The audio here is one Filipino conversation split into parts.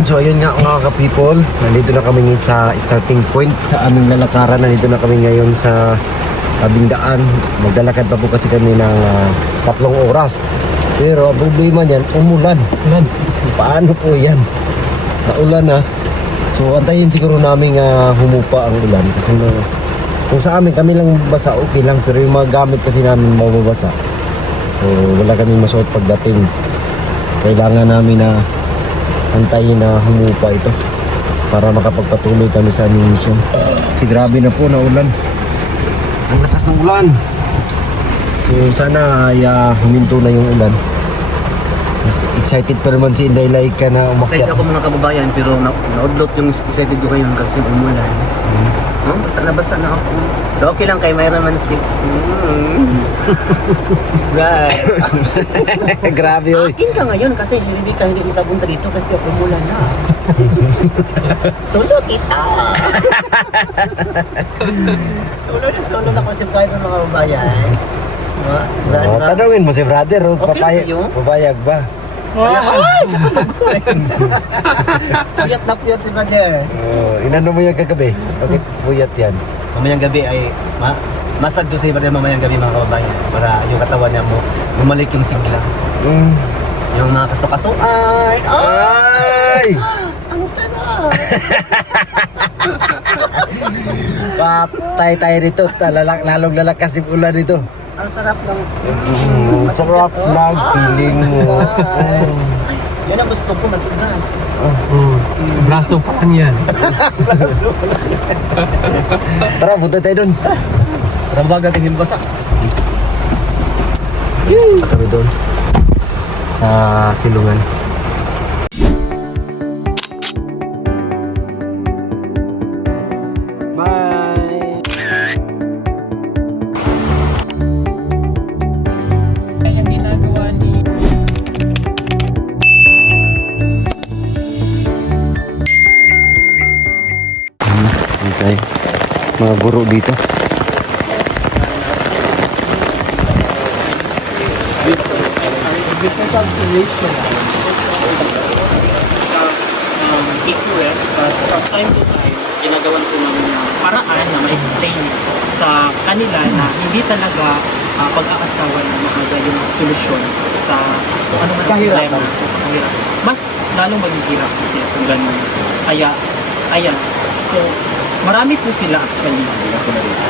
So ayun nga mga ka-people, nandito na kami sa starting point sa aming lalakaran. Nandito na kami ngayon sa tabing daan. Maglalakad pa po kasi kami ng 3 oras. Pero ang problema niyan, umulan. Paano po yan? Naulan na. So antayin siguro namin humupa ang ulan. Kasi kung sa amin kami lang basa, okay lang. Pero yung mga gamit kasi namin mababasa. So wala kaming masuot pagdating. Kailangan namin na antayin na humupa ito para makapagpatuloy kami sa aming mission. Kasi grabe na po na ulan. Ang lakas ng ulan. So sana ay huminto na yung ulan. Mas excited pa naman si Inday Laika na Excited umakyat. ako mga kababayan pero naudlot yung excited ko ngayon kasi umulan. Basa na ako. So okay lang kay mayroon man si si Brad. Grabe oy. Akin ka ngayon kasi si Rebecca hindi makapunta dito kasi umulan na. Solo kita. Solo na kasi kayo mga kababayan. Brad, Oh, tanungin mo si brother, Okay sa'yo? papayag ba? Puyat na puyat si brother. Oh, inano mo yung kagabi? Bakit puyat yan? Mamayang gabi ay masad ko sa iba rin mamayang gabi mga kababayan para yung katawan niya mo bumalik yung sigla. Mm. Yung mga kaso-kaso ay ang sarap. Patay tayo rito. Lalong lalakas yung ulan rito. Ang sarap ng Sarap ng feeling mo. Yes. Yan ang gusto ko matugas. Braso pa lang yan. Tara, punta tayo dun. Rambaga tingin basa. Kami doon sa silungan. Bye. Yung ginagawa ni... Okay. Mga guro dito. Accurate, but from time to time, ginagawan ko ng paraan na ma-explain sa kanila na hindi talaga pag-aasawa na maaga yung solusyon sa kung ano man ang problema sa kahirap. Mas lalong maghihirap kasi kung ganun. Kaya, ayan. So, marami po sila actually.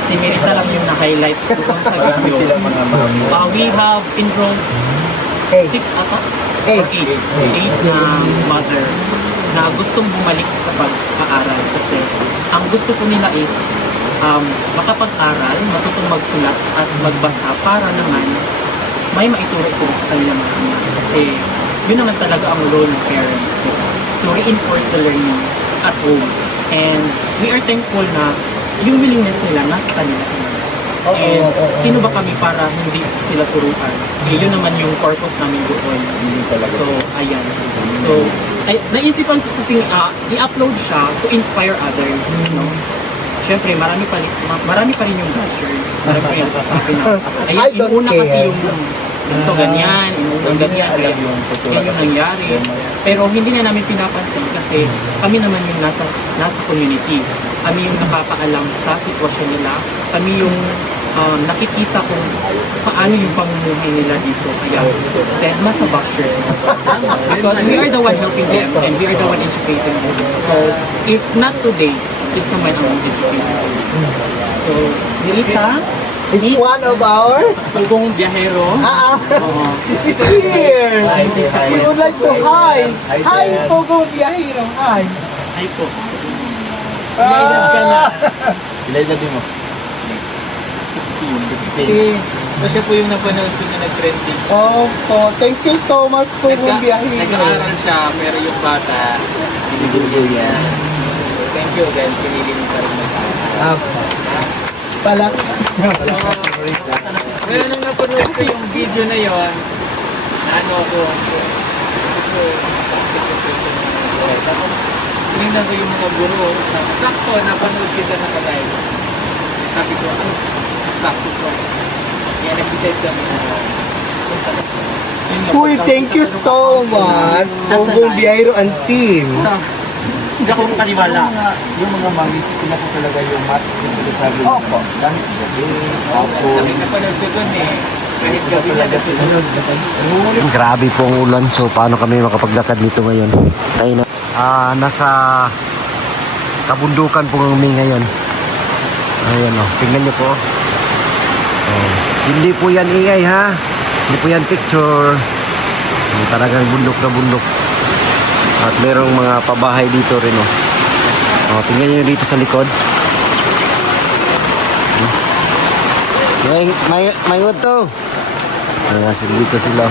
Si Merita lang yung na-highlight ko sa video. We have enrolled 6 ata? Or 8 na mother na gustong bumalik sa pag-aaral kasi ang gusto ko nila is makapag-aral, matutong magsulat at magbasa para naman may maituro sila sa kanilang mga anak kasi yun naman talaga ang role ng parents, diba? To reinforce the learning at home. And we are thankful na yung willingness nila nasa kanila. And sino ba kami para hindi sila turuan? Yun naman yung purpose namin doon. So, ayan. So, naisipan ko kasi i-upload siya to inspire others. No? Siyempre, marami pa rin yung bashers. Marami pa rin sasabi na. Ay, inuuna kasi yung ito ganyan, inuuna ganyan. Kaya yun yung nangyari. Pero hindi na namin pinapansin kasi kami naman yung nasa community. Kami yung nakakaalam sa sitwasyon nila. Kami yung nakikita kung paano yung pamumuhay nila dito. Kaya, then, masa bashers. Because we are the one helping them and we are the one educating them. So, if not today, it's someone who will educate them. So, Nilita Is one of our Pugong Biyahero. is here. We would like to hi. Hi, Pogo Biyahiro. Hi. Ay po. Ilan ka na? Ilan na din mo? 16. So siya po yung napanood ko na nag-trending. Opo, thank you so much, Pogo Biyahiro. Nag-aaral siya, pero yung bata, binibigyan niya. Thank you again, pinili mo pa rin mag-aaral. Palak. Pero nung napanood ko yung video na yon, ano ako, tapos tinignan ko yung mga guro, sakto, napanood kita na ka-live. Sabi ko, sakto ko. Kaya nag-decide kami na Uy, thank you so much. Pogong Biyahero and team. Hindi ako makaniwala. Yung mga mangis, sila po talaga yung mas interesado. Opo. Dahil gabi. Opo. Kami kapanood ko dun eh. Kahit gabi talaga sila. Grabe po ang ulan. So paano kami makapaglakad dito ngayon? Tayo na. Nasa kabundukan po kami ngayon. Ayan o. Tingnan nyo po. Hindi po yan ingay ha. Hindi po yan picture. Talagang bundok na bundok. At merong mga pabahay dito rin o. Tingnan nyo dito sa likod. May uto. Ayan, dito sila.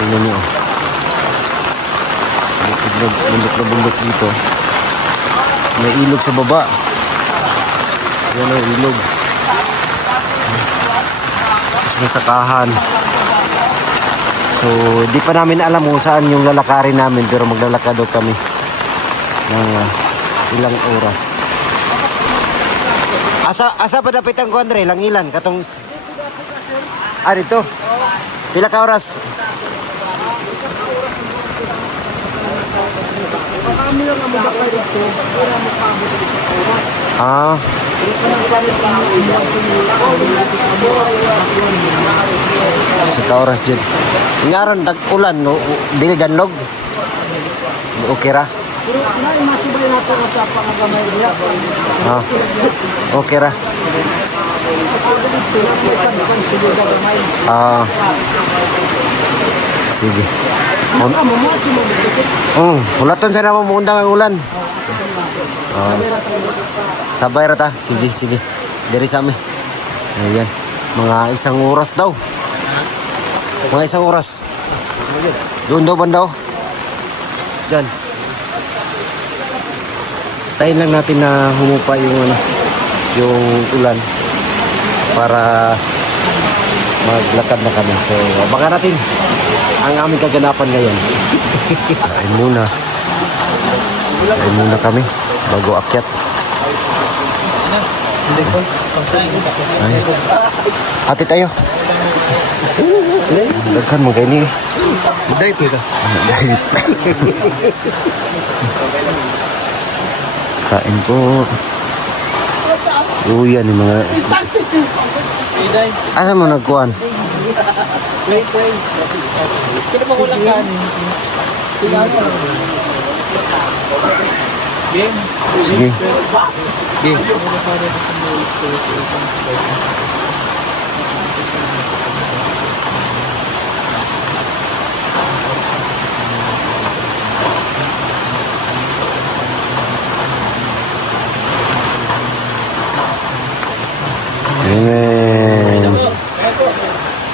Tingnan nyo. Bundok na bundok dito. May ilog sa baba. Yan o, ilog. Tapos may sakahan. So, di pa namin alam kung saan yung lalakarin namin, pero maglalakad daw kami ng ilang oras. Asa pa dapat ang Andre? Langilan, katong... dito. Pila ka oras? Sa oras dyan. Ngaron, tag-ulan, no? Dili ganlog? Okay ra? Okay ra? Sige. Ulaton sana mo muundang ang ulan. Sabay ra ta. Sige, sige. Dari sa amin. Ayan. Mga isang oras daw. Mga isang oras. Doon daw bandaw. Diyan. Tayin lang natin na humupa yung ulan para maglakad na kami. So, abangan natin ang aming kaganapan ngayon. Kain muna kami bago akyat. Ay. Ate tayo. Daghan mo kayo ni. Diet nito. Kain po. Yan yung mga... Asa mo nagkuhan? Kino ba kulang kanin? Sige. Amen.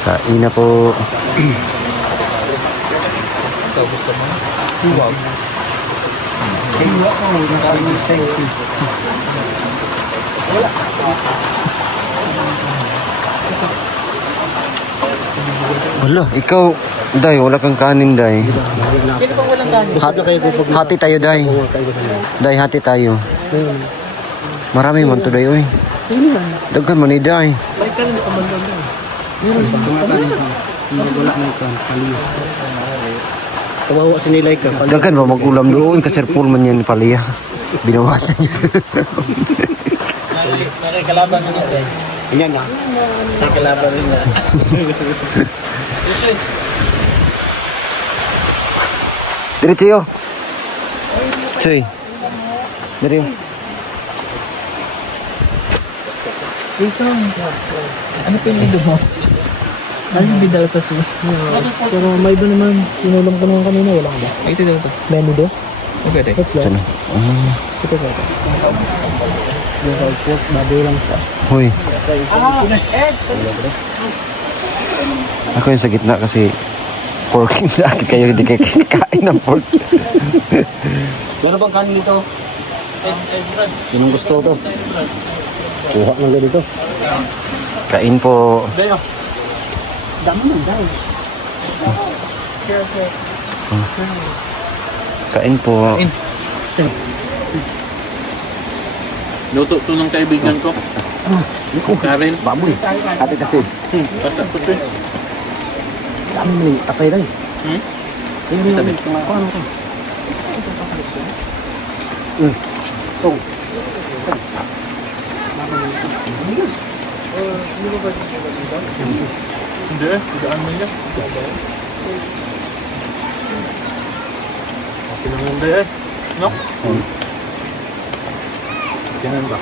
Kain na po. Wala, ikaw, Day, wala kang kanin, Day. Sino bang walang kanin? Hati tayo, Day. Day, hati tayo. Marami man to, Day, oy. Daghan man ni Day. Kawawa si nilay ka. Daghan ba mag-ulam doon? Kasirpul man yan ni Palia. Binawasan niya. Nakikalaban na natin. Yan na. Nakikalaban rin na. Diretso yo. Soy. Dari. Ano pa yung lido mo? Ano yung bidal sa suyo? Pero may iba naman. Sinulang ko naman kanina. Walang ba? Ay, ito. May lido? Okay, ito. Let's Sana. Ito. Yung output, baboy lang siya. Hoy. Ako yung sa gitna kasi pork sa akin kayo hindi kayo kinakain ng pork. Meron bang kanin dito? Sinong gusto to? Kuha ng ganito. Kain po. Dami ng daw. Kain po. Luto to ng kaibigan ko. Karen. Baboy. Ate Tatsid. Basta ko to. Dami mo yung tapay na eh. Sabi. Tong. Hindi eh. Daan mo niya. Okay lang hindi eh. No? Ganun ba?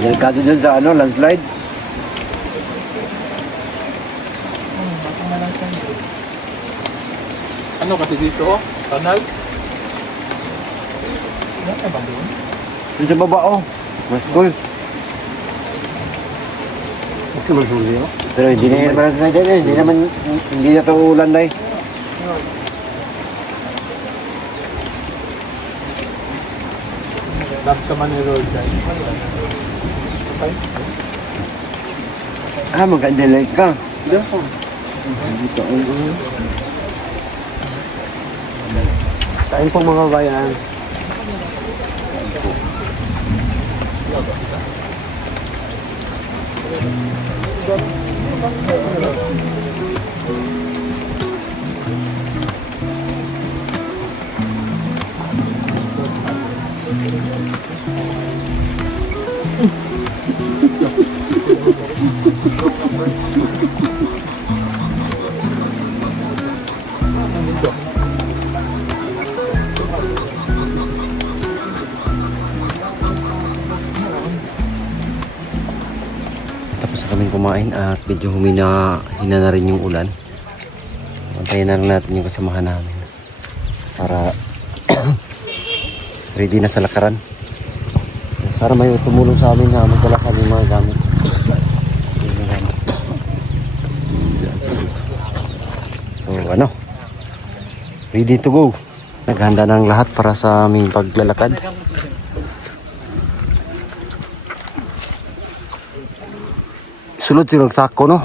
Delikado dyan sa ano, landslide. Ano kasi dito oh? Kanal? Dito sa baba oh. Mas cool. Okay, mas huli oh. Pero hindi na yan para sa dyan eh. Hindi na ito ulan na eh. Love ka man ni road guys. Ah, magka-delay ka. Dito. Dito. Kain po mga bayan. Tapos na kaming kumain at medyo hina na rin yung ulan. Antayin na lang natin yung kasamahan namin para ready na sa lakaran. Para may tumulong sa amin na magdala sa aming mga gamit. So ano, ready to go. Naghanda ng lahat para sa aming paglalakad. Sulod silang sako no.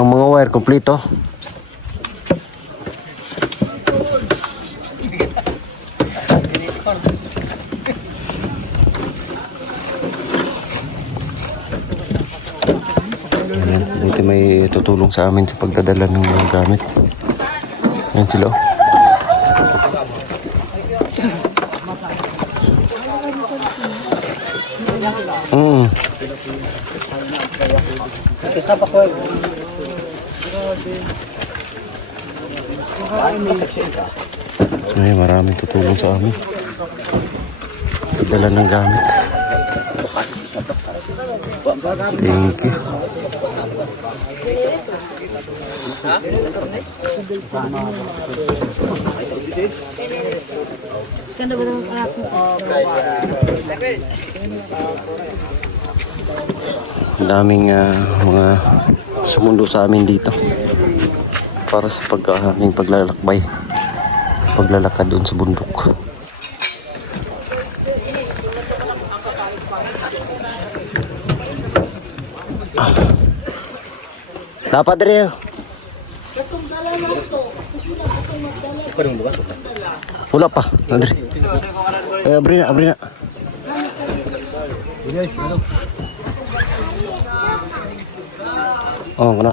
Ang mga wire kompleto. Ayan, buti may tutulong sa amin sa pagdadala ng mga gamit. Ayan sila. Ay, maraming tutulong sa amin. Pagdala ng gamit. Thank you. Ang daming mga sumundo sa amin dito para sa aming paglalakbay, paglalakad doon sa bundok. Dapat rin. Wala pa, Andre. Abri na. Oh, kena.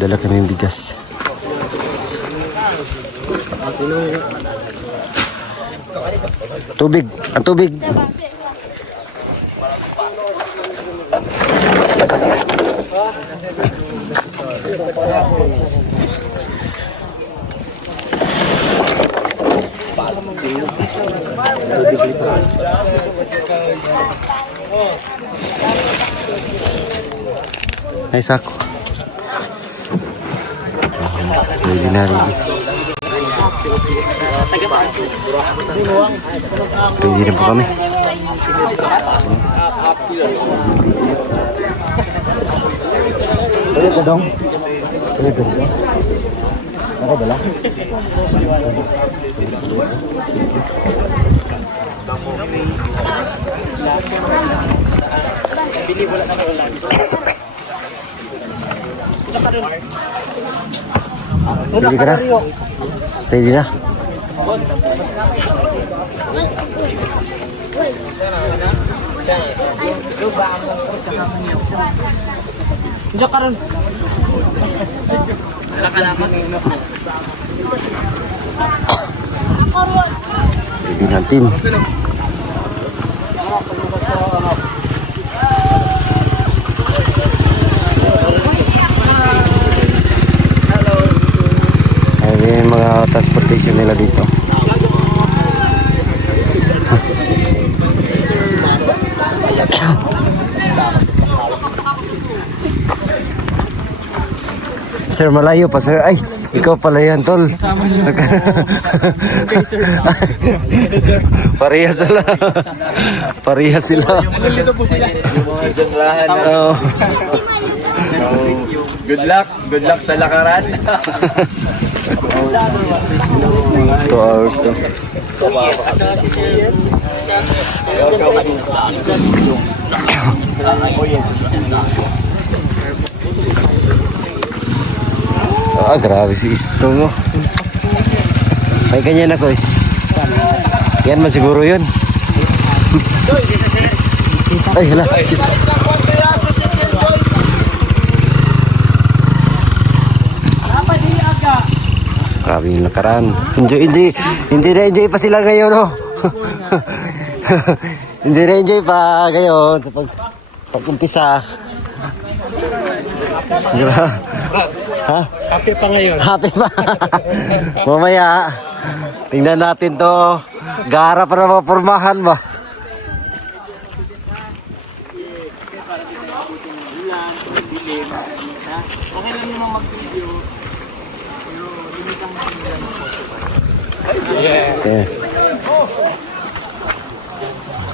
Dala kami yung bigas. Tubig, ang tubig. Ay, sako. Ready na rin. Ready na po kami. Ulit na dong. Ulit na dong. Nakadala? Ready ka na? Ready na? Diyan ka rin. Ready na ang team. Ayun yung mga transportation nila dito. Sir, malayo pa sir. Ay, ikaw pala yan, tol. Parehas sila. Parehas sila. Nandito po sila. Oo. Good luck. Good luck sa lakaran. 2 hours to. Ah, grabe si Isto mo. May ganyan ako eh. Yan man siguro yun. Ay, hala. Diyos. Grabe yung lakaran. Hindi na enjoy pa sila ngayon, oh. Hindi na enjoy pa ngayon sa pag-umpisa. Diba? Ha? Happy pa ngayon. Happy pa. Mamaya, tingnan natin to. Gara para mapurmahan ba? Okay lang naman mag-video. Pero limitang natin na photo. Yeah.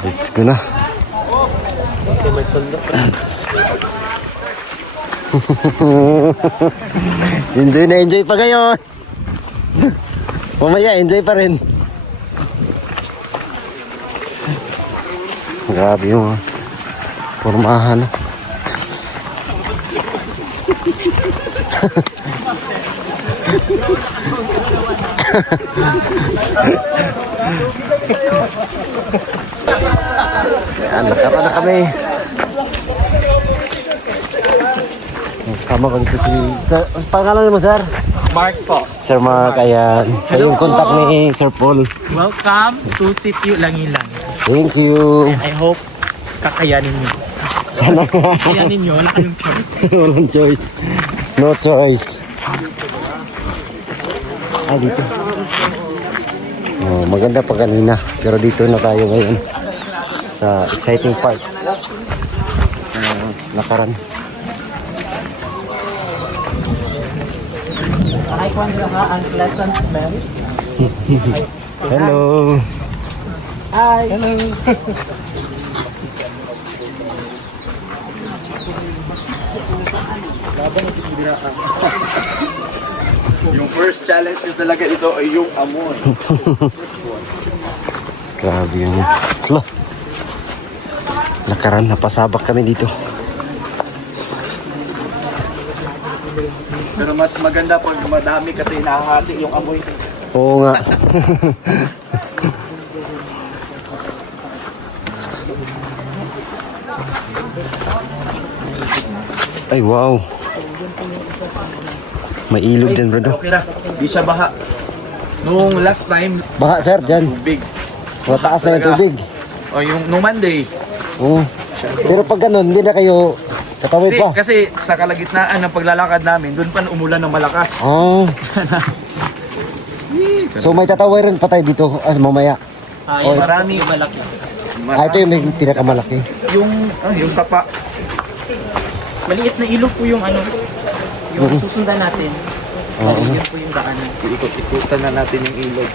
Let's go na. Enjoy pa ngayon. Mamaya, enjoy pa rin. Grabe yung pormahan. Ayan, nakara na kami. Sama ko dito si... Sir, pangalan mo, sir? Mark po. Sir Mark, ayan. Siya yung contact ni Sir Paul. Welcome to Sitio Langilang. Thank you. I hope kakayanin niyo. Sana nga. Kakayanin niyo, wala kayong choice. Walang choice. No choice. Ah, dito. Oh, maganda pa kanina. Pero dito na tayo ngayon. Sa exciting part. Lakaran. Ay, kung ano nga, ang pleasant smell. Hello. Hi. Hello. Yung first challenge nyo talaga ito ay yung amoy. Grabe yun. Slo. Lakaran, napasabak kami dito. Pero mas maganda pag madami kasi nahahati yung amoy. Oo nga. Ay, wow. May ilog dyan, bro. Okay na. Di siya baha. Nung last time, Baha, sir, dyan. big. Mataas na yung tubig. O yung nung Monday. Oo. Pero pag ganun, hindi na kayo tatawid Hindi, pa. kasi sa kalagitnaan ng paglalakad namin, doon pa umulan ng malakas. Ah. So may tatawiran pa tayo dito mamaya. Ay, Oy. marami malaki. Ah, ito yung may pinakamalaki. Yung sapa. Maliit na ilog po yung ano, yung susundan natin. Oo. Yun po yung daanan. Ikot-ikutan na natin yung ilog.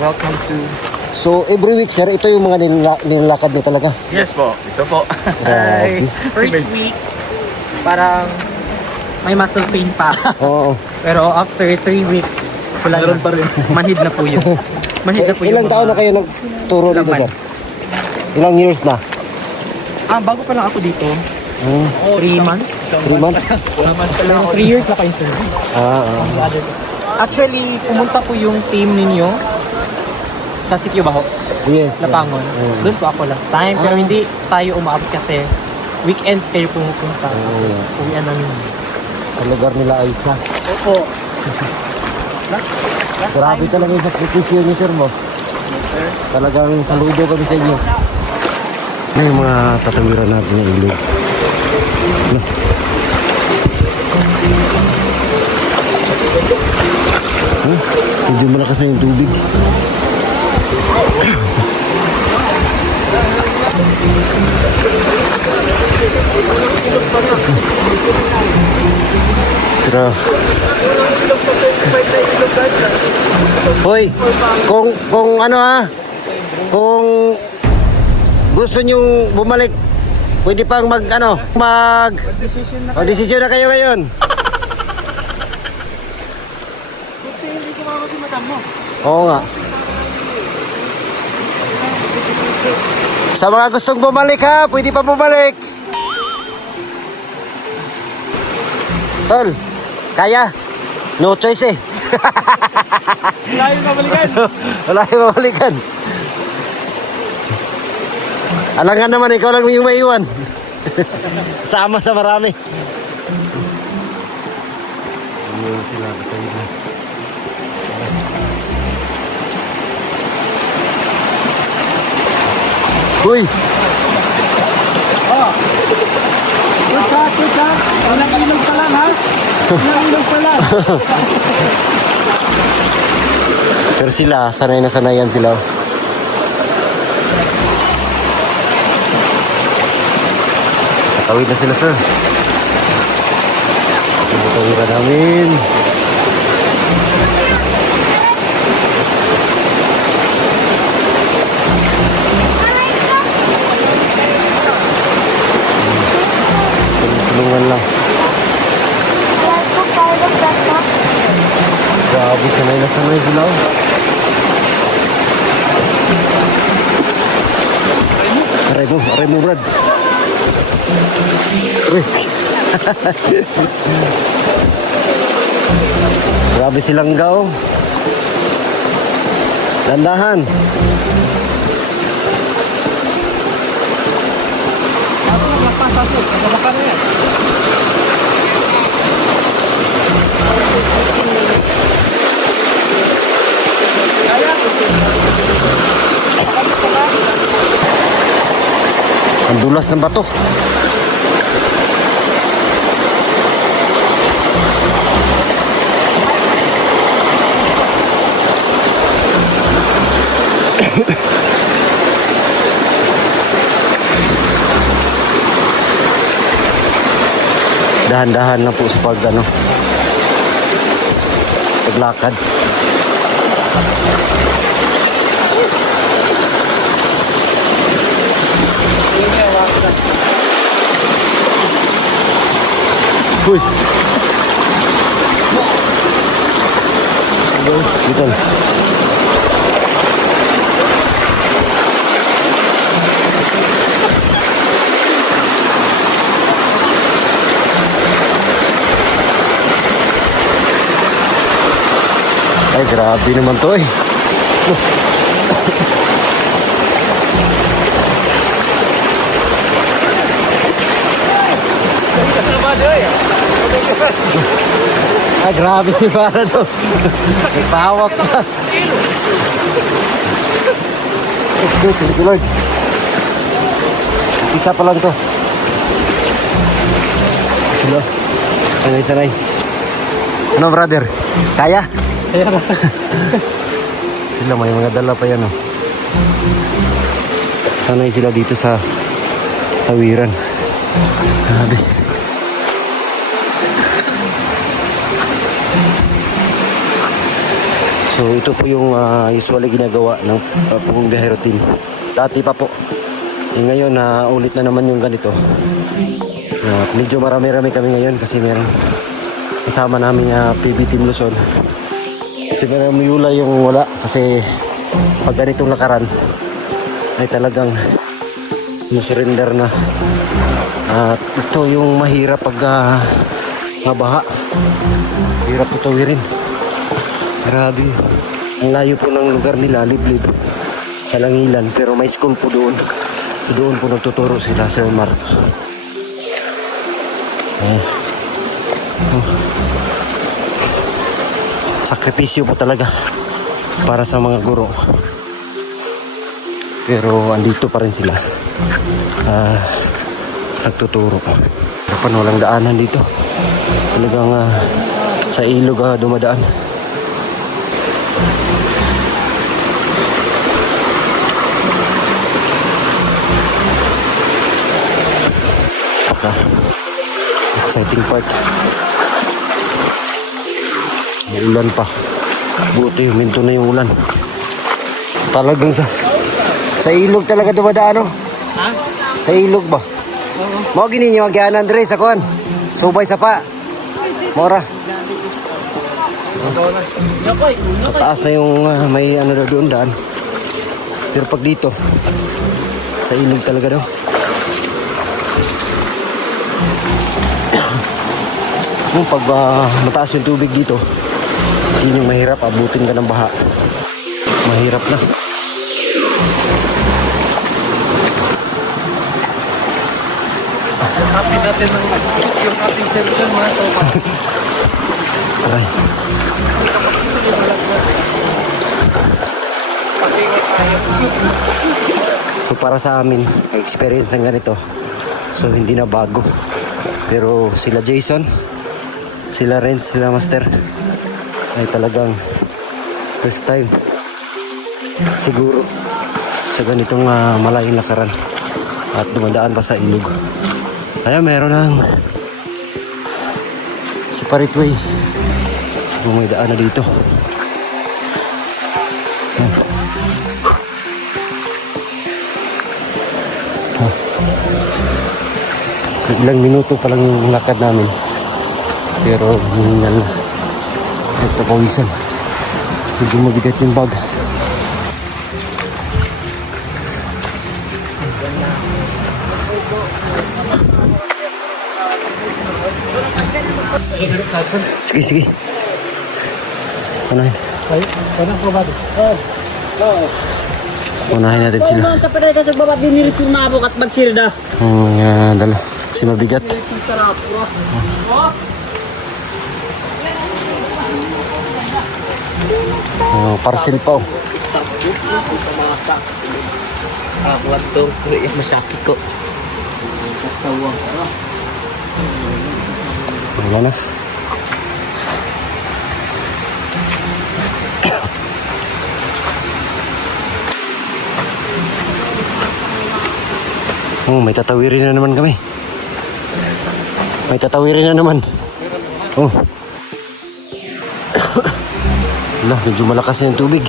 Welcome to... So, every week, sir, ito yung mga nilalakad nyo talaga. Yes po, ito po. Grabe. First week, parang may muscle pain pa. Oo. Pero after 3 weeks, wala Meron na. pa rin. Manhid na po yun. Manhid na po yung Ilang taon na mga- kayo nagturo dito, laman. sir? Ilang years na? Bago pa lang ako dito. 3 months. 3 months? Pero 3 years na kayo service. Actually, pumunta po yung team ninyo sa Sitio Baho, Yes. Lapangon. Doon po ako last time. Pero hindi tayo umaabot kasi weekends kayo pumupunta. Tapos uwian namin. Sa lugar nila Aisa. Opo. Grabe talaga yung sakripisyo niyo, sir mo. Talagang saludo kami sa inyo. Na yung mga tatawiran natin ng ilog. Ano? Medyo malakas na yung tubig. Tara. Hoy, kung ano ha, kung gusto nyo bumalik, pwede pang mag-desisyon na kayo ngayon. Oo nga. Sa mga gustong bumalik ha, pwede pa bumalik. Tol, kaya? No choice eh. Wala yung mabalikan. Wala yung mabalikan. Alangan naman, ikaw lang yung maiwan. Sama sa marami. Ayun sila. Uy! Walang ilog pa lang ha? Walang ilog pa lang. Pero sila, sanay na sanayan sila. Tatawid na sila, sir. Tawiran namin. Tulungan lang. Grabe, sanay na sanay sila. Aray mo, Brad. Uy. Grabe silang gaw. Dandahan. Ang dulas ng bato. Dahan-dahan lang po sa paglakad. Uy! Dito. Ay, grabe naman to eh. Ay, grabe si para to. May pahawak pa. Thank you, Lord. Isa pa lang to. Sila. Sanay. Ano, brother? Kaya? Kaya ba? Sila, may mga dala pa yan, oh. Sanay sila dito sa tawiran. Grabe. So ito po yung usually ginagawa ng pamibiyahero team. Dati pa po. Ngayon ulit na naman yung ganito. Medyo marami-rami kami ngayon kasi meron kasama namin PB Team Luzon. Kasi meron Yula yung wala kasi pag ganitong lakaran ay talagang surrender na. At ito yung mahirap pag mabaha. Hirap po tawirin. Grabe. Ang layo po ng lugar nila, liblib. Sa Langilan. Pero may school po doon. Doon po nagtuturo sila, Sir Mark. Sakripisyo po talaga para sa mga guro. Pero andito pa rin sila. Nagtuturo. Pero walang daanan dito. Talagang sa ilog dumadaan. Exciting part. May ulan pa. Buti huminto na yung ulan. Talagang sa ilog talaga dumadaan, no? Ha? Sa ilog ba? Mao gini nyo agyan Andre sa kuan. Subay sa pa. Mora. Sa taas na yung may ano daw doon daan. Pero pag dito sa ilog talaga daw. Kung pag mataas yung tubig dito, yun yung mahirap, abutin ka ng baha. Mahirap na. Happy natin ng yung ating server mga tropa. Aray. So para sa amin, experience ng ganito. So hindi na bago. Pero sila Jason, sila Renz, sila Master ay talagang first time siguro sa ganitong malayong lakaran at dumadaan pa sa ilog. Kaya meron ng separate way kung may daan na dito. So, ilang minuto pa lang yung lakad namin. Pero hinihingal na. Nagpapawisan. Medyo mabigat yung bag. Sige, sige. Unahin. Unahin natin sila. Kapag ka sa baba, dinirit yung mabok at magsirda. Dala. Kasi mabigat. Parcel pa. Wato, masakit ko. Wala na. May tatawirin na naman kami. May tatawirin na naman. Wala, medyo malakas na yung tubig.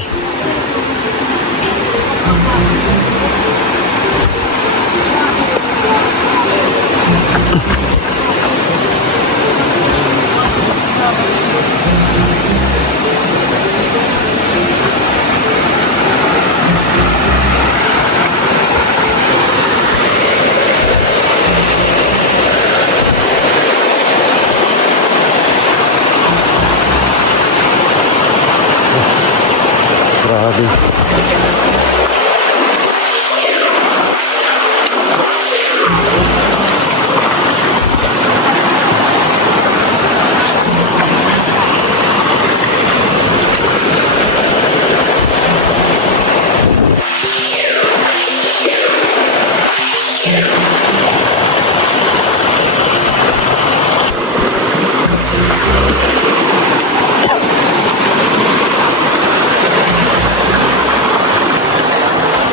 Grabe.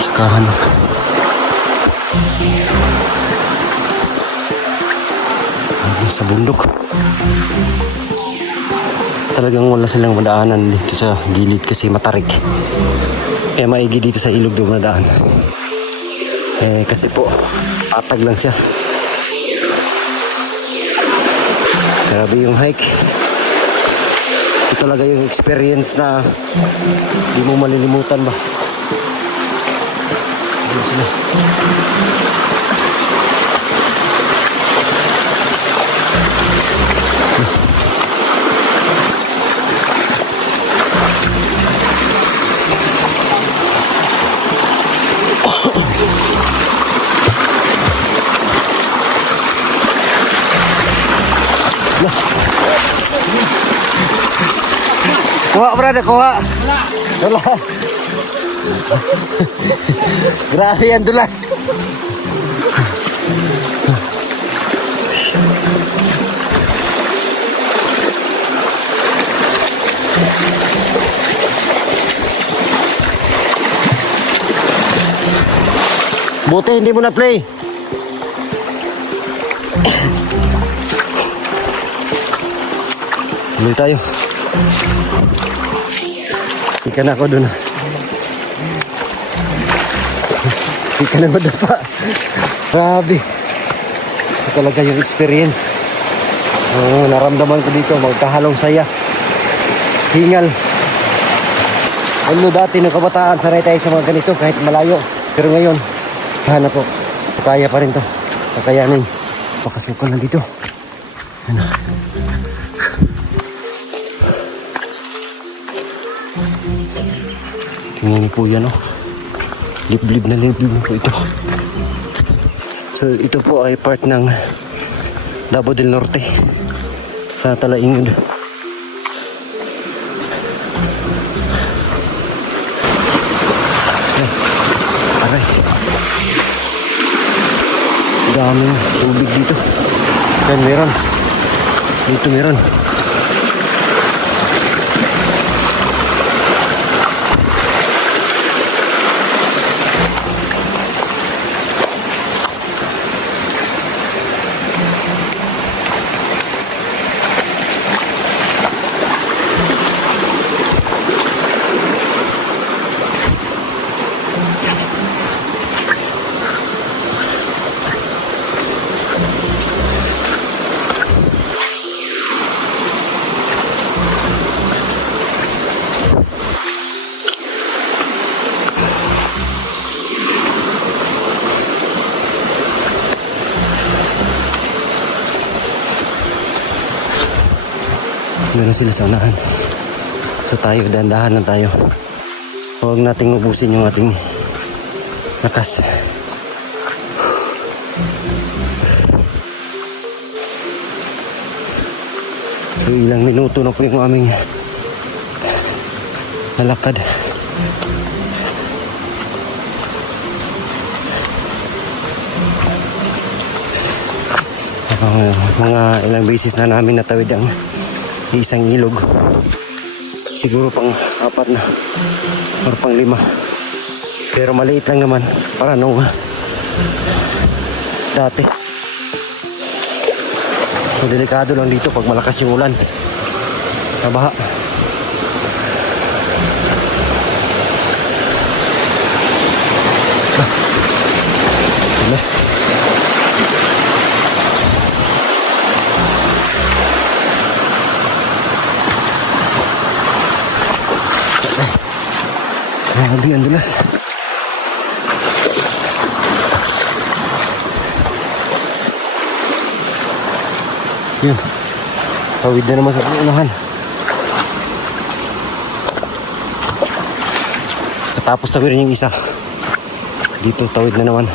Sakahan. sa bundok. Talagang wala silang madaanan dito sa gilid kasi matarik. Kaya maigi dito sa ilog doon madaan. Kasi po, patag lang siya. Grabe yung hike. Ito talaga yung experience na di mo malilimutan ba. Ayan sila. Kuha, brother, kuha. Wala. Grabe yan, dulas. Buti hindi mo na play. Tuloy tayo. Ikan ako dun. Ikan na madapa. Grabe. Ito talaga yung experience. Naramdaman ko dito. Magkahalong saya. Hingal. Ano dati ng kabataan, sanay tayo sa mga ganito kahit malayo. Pero ngayon, hanap po. Kaya pa rin to. Kakayanin. Pakasukal na dito. Ano? Tingnan po yan, oh. Liblib na po ito. So ito po ay part ng Davao del Norte sa Talaingod. Aray. Daming tubig dito. Yan meron. Dito meron. Meron sila sa unahan. So tayo, dahan-dahan lang tayo. Huwag nating ubusin yung ating lakas. So ilang minuto na po yung aming lalakad. Mga ilang beses na namin natawid ang isang ilog. Siguro pang 4 na or pang 5. Pero maliit lang naman para nung dati. So, delikado lang dito pag malakas yung ulan. Nabaha. Yes. Grabe ang dulas. Yan. Tawid na naman sa unahan. Katapos na rin yung isa. Dito tawid na naman.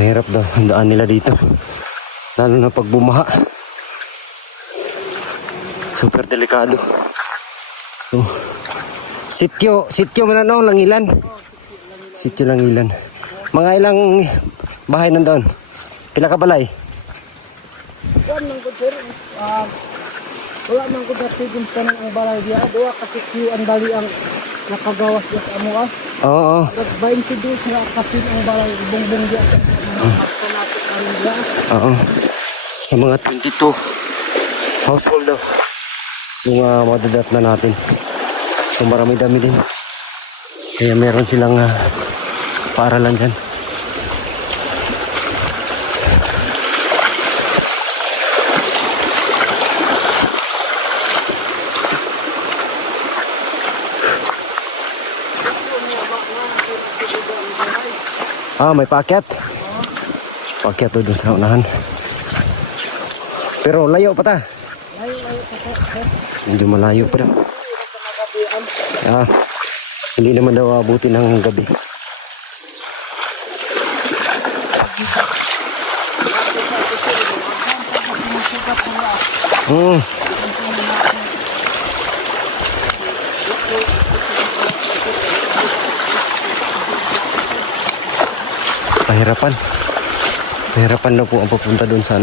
Mahirap daw ang daan nila dito. Lalo na pag bumaha. Super delikado. So, sityo Mananaw, Langilan. Sityo Langilan. Mga ilang bahay nandoon? Pila ka balay? Kuan man ko sir, wala man ko dati kung tanan ang balay diya. Duwa kasi ang bali ang nakagawas diya sa amo. Oo. But 22 nga kasi ang balay bongbong diya sa pagpalapit ang diya. Oo. Sa mga 22 household daw. Yung madadat na natin. So marami-dami din. Kaya meron silang paaralan dyan. May paakyat. Paakyat doon sa unahan. Pero layo pa ta. Medyo malayo pa daw. Hindi naman daw abutin ng gabi. Pahirapan na po ang papunta doon sa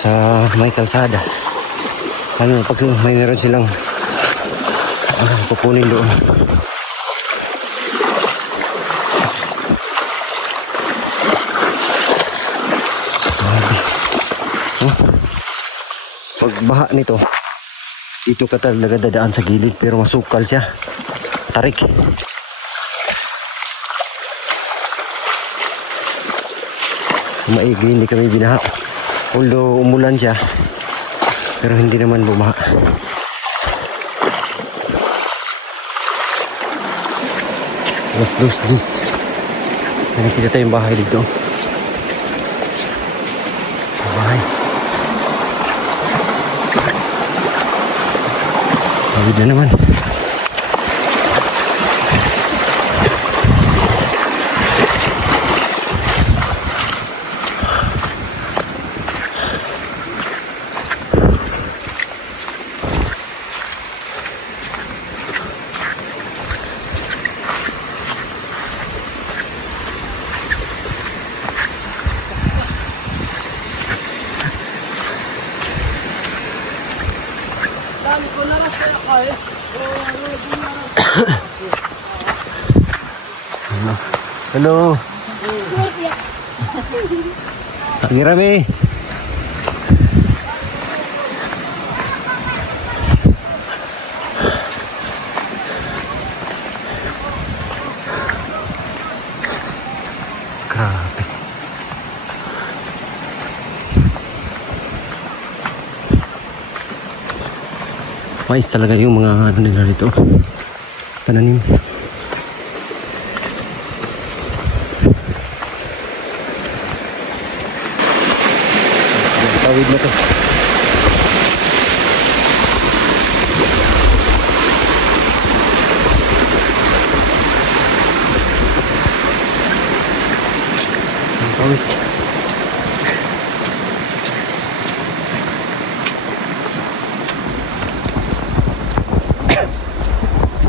sa may kalsada. Pag may meron silang pupunin doon. Pag baha nito, dito ka talaga dadaan sa gilid, pero masukal siya. Tarik. Maigi, hindi kami binaha. Although umulan siya, pero hindi naman bumaha. Alas 2:10. Nakikita tayong bahay dito. Bahay. Tawid na naman. Hello. Lagi rame. Grabe. Mais talaga yung mga nila dito. Pananim. Tawid na to. Ang pawis.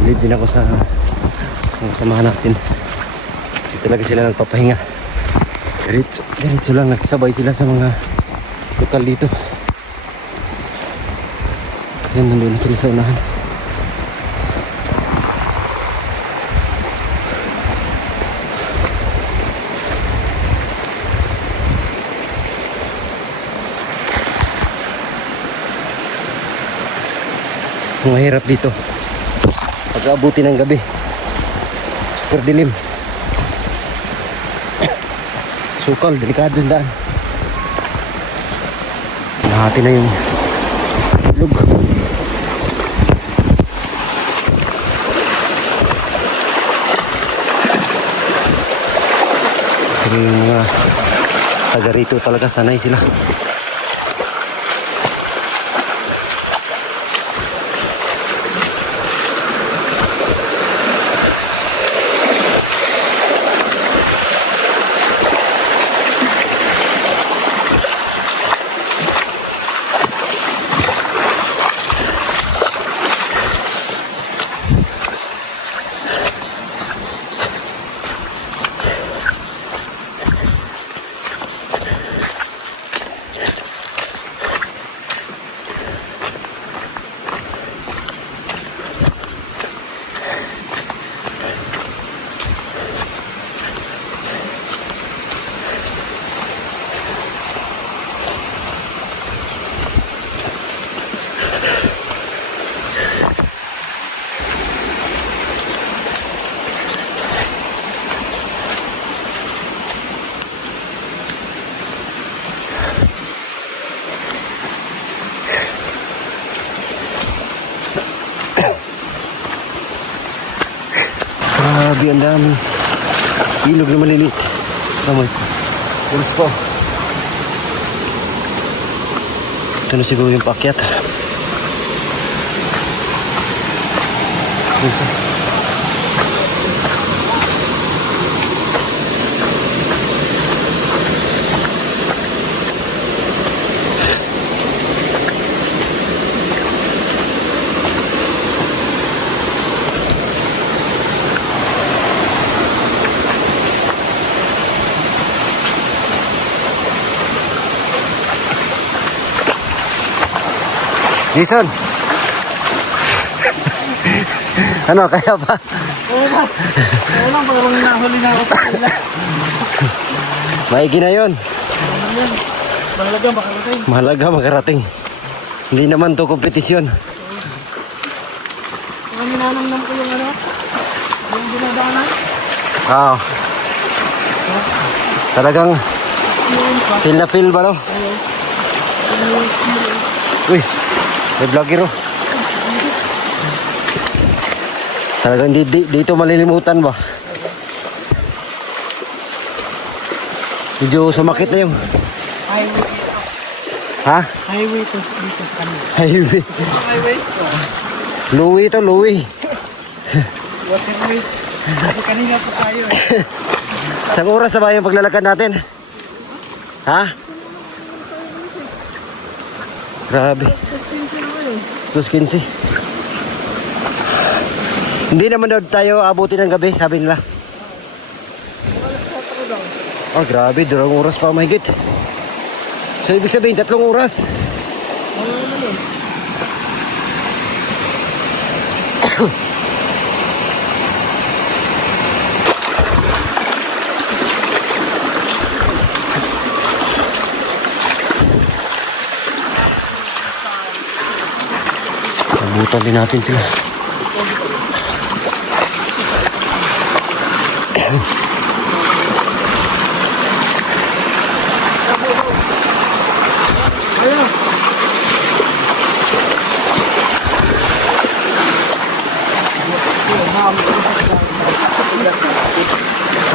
Lead din ako sa mga kasamahan natin. Hindi talaga sila nagpapahinga. Diretso lang, nagsabay sila sa mga lokal dito. Yan, nandun sila sa unahan. Mahirap dito pag-aabuti ng gabi. Super dilim. Sukal, delikado yung daan. Nahati na yung lug. Pero yung mga taga rito talaga sanay sila. Grabe, ang dami. Ilog na maliliit. Amoy. Gusto. Ito na siguro yung paakyat. Minsan. Jason! Ano, kaya ba? Oo lang, parang nahuli na ako sa kanila. Maigi na yun. Mahalaga, makarating. Mahalaga makarating. Hindi naman to kompetisyon. Kung ninanamnam ko yung ano, yung dinadaanan. Ah. Talagang feel na feel ba no? Uy, may vlogger oh. Talagang dito malilimutan ba? Medyo sumakit na yung... Highway. Ha? Highway to dito sa kanila. Highway. Highway? Louie to, Louie. Waterway. Kasi kanina pa tayo eh. Isang oras na ba yung paglalakad natin? Ha? Grabe. 2:15. Hindi naman daw tayo abutin ng gabi, sabi nila. Oh, grabe. 2 oras pa mahigit. So, ibig sabihin, 3 oras. Abutan din natin sila.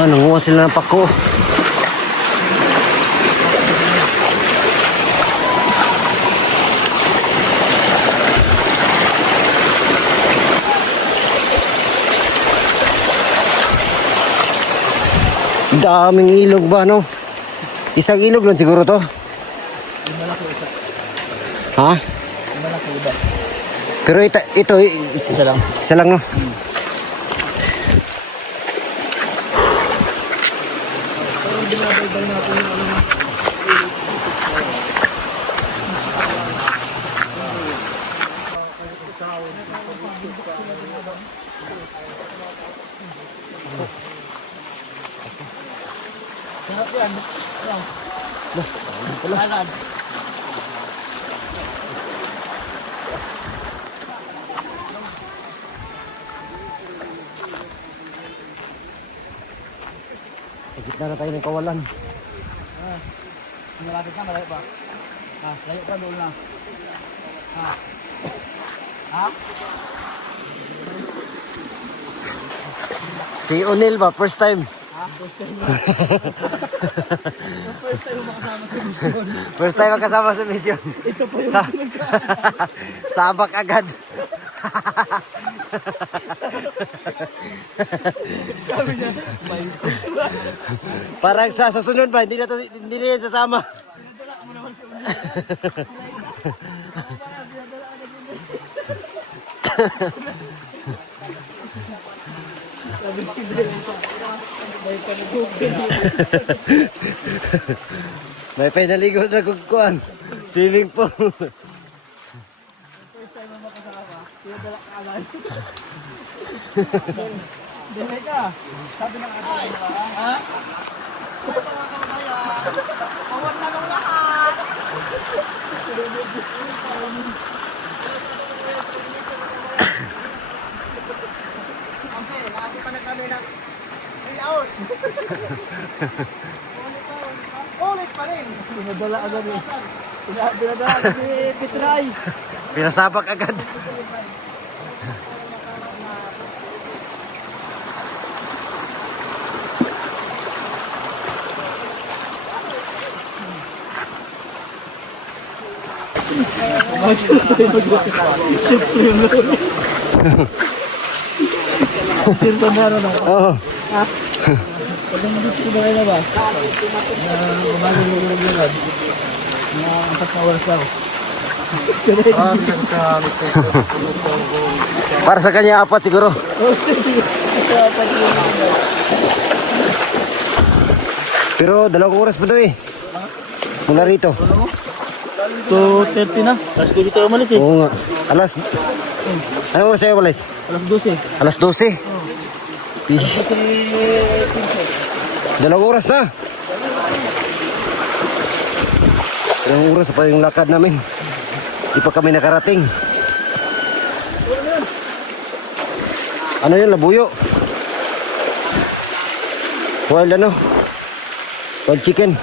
Nanguha sila ng pako. Daming ilog ba, no? Isang ilog lang siguro to. Ha? Pero ito Isa lang. isa lang, no? Gitna na tayo ng kawalan. Malapit na, malayo pa. Ha, layo pa doon na. Ha? Ha? Si O'Neil ba? First time? First time makasama sa mission. Ito po yung Sabak agad. Parang sa susunod pa, hindi na yan sasama. May pinaligo na kugkuhan. Swimming pool. Dahil ka, sabi ng ating ha? Awal na nung lahat. Okay, nakakita na kami ng 3 hours. Ulit pa rin. Pinadala agad eh. Pinadala agad si Pitray. Pinasabak agad. Sirto meron ako. Oo. Pag nandito ba kayo na ba? Na umaga lulog-lulog. Na 4 na oras lang. Para sa kanya, 4 siguro. Pero 2 oras pa daw eh. Mula rito. 2:30 na. Alas 12 tayo umalis eh. Oo nga. Ano oras sa'yo, Wallace? Alas 12. Alas 12. Ih, 2 oras na. 2 oras pa yung lakad namin. Di pa kami nakarating. Ano yun, labuyo? Wild ano? Wild chicken.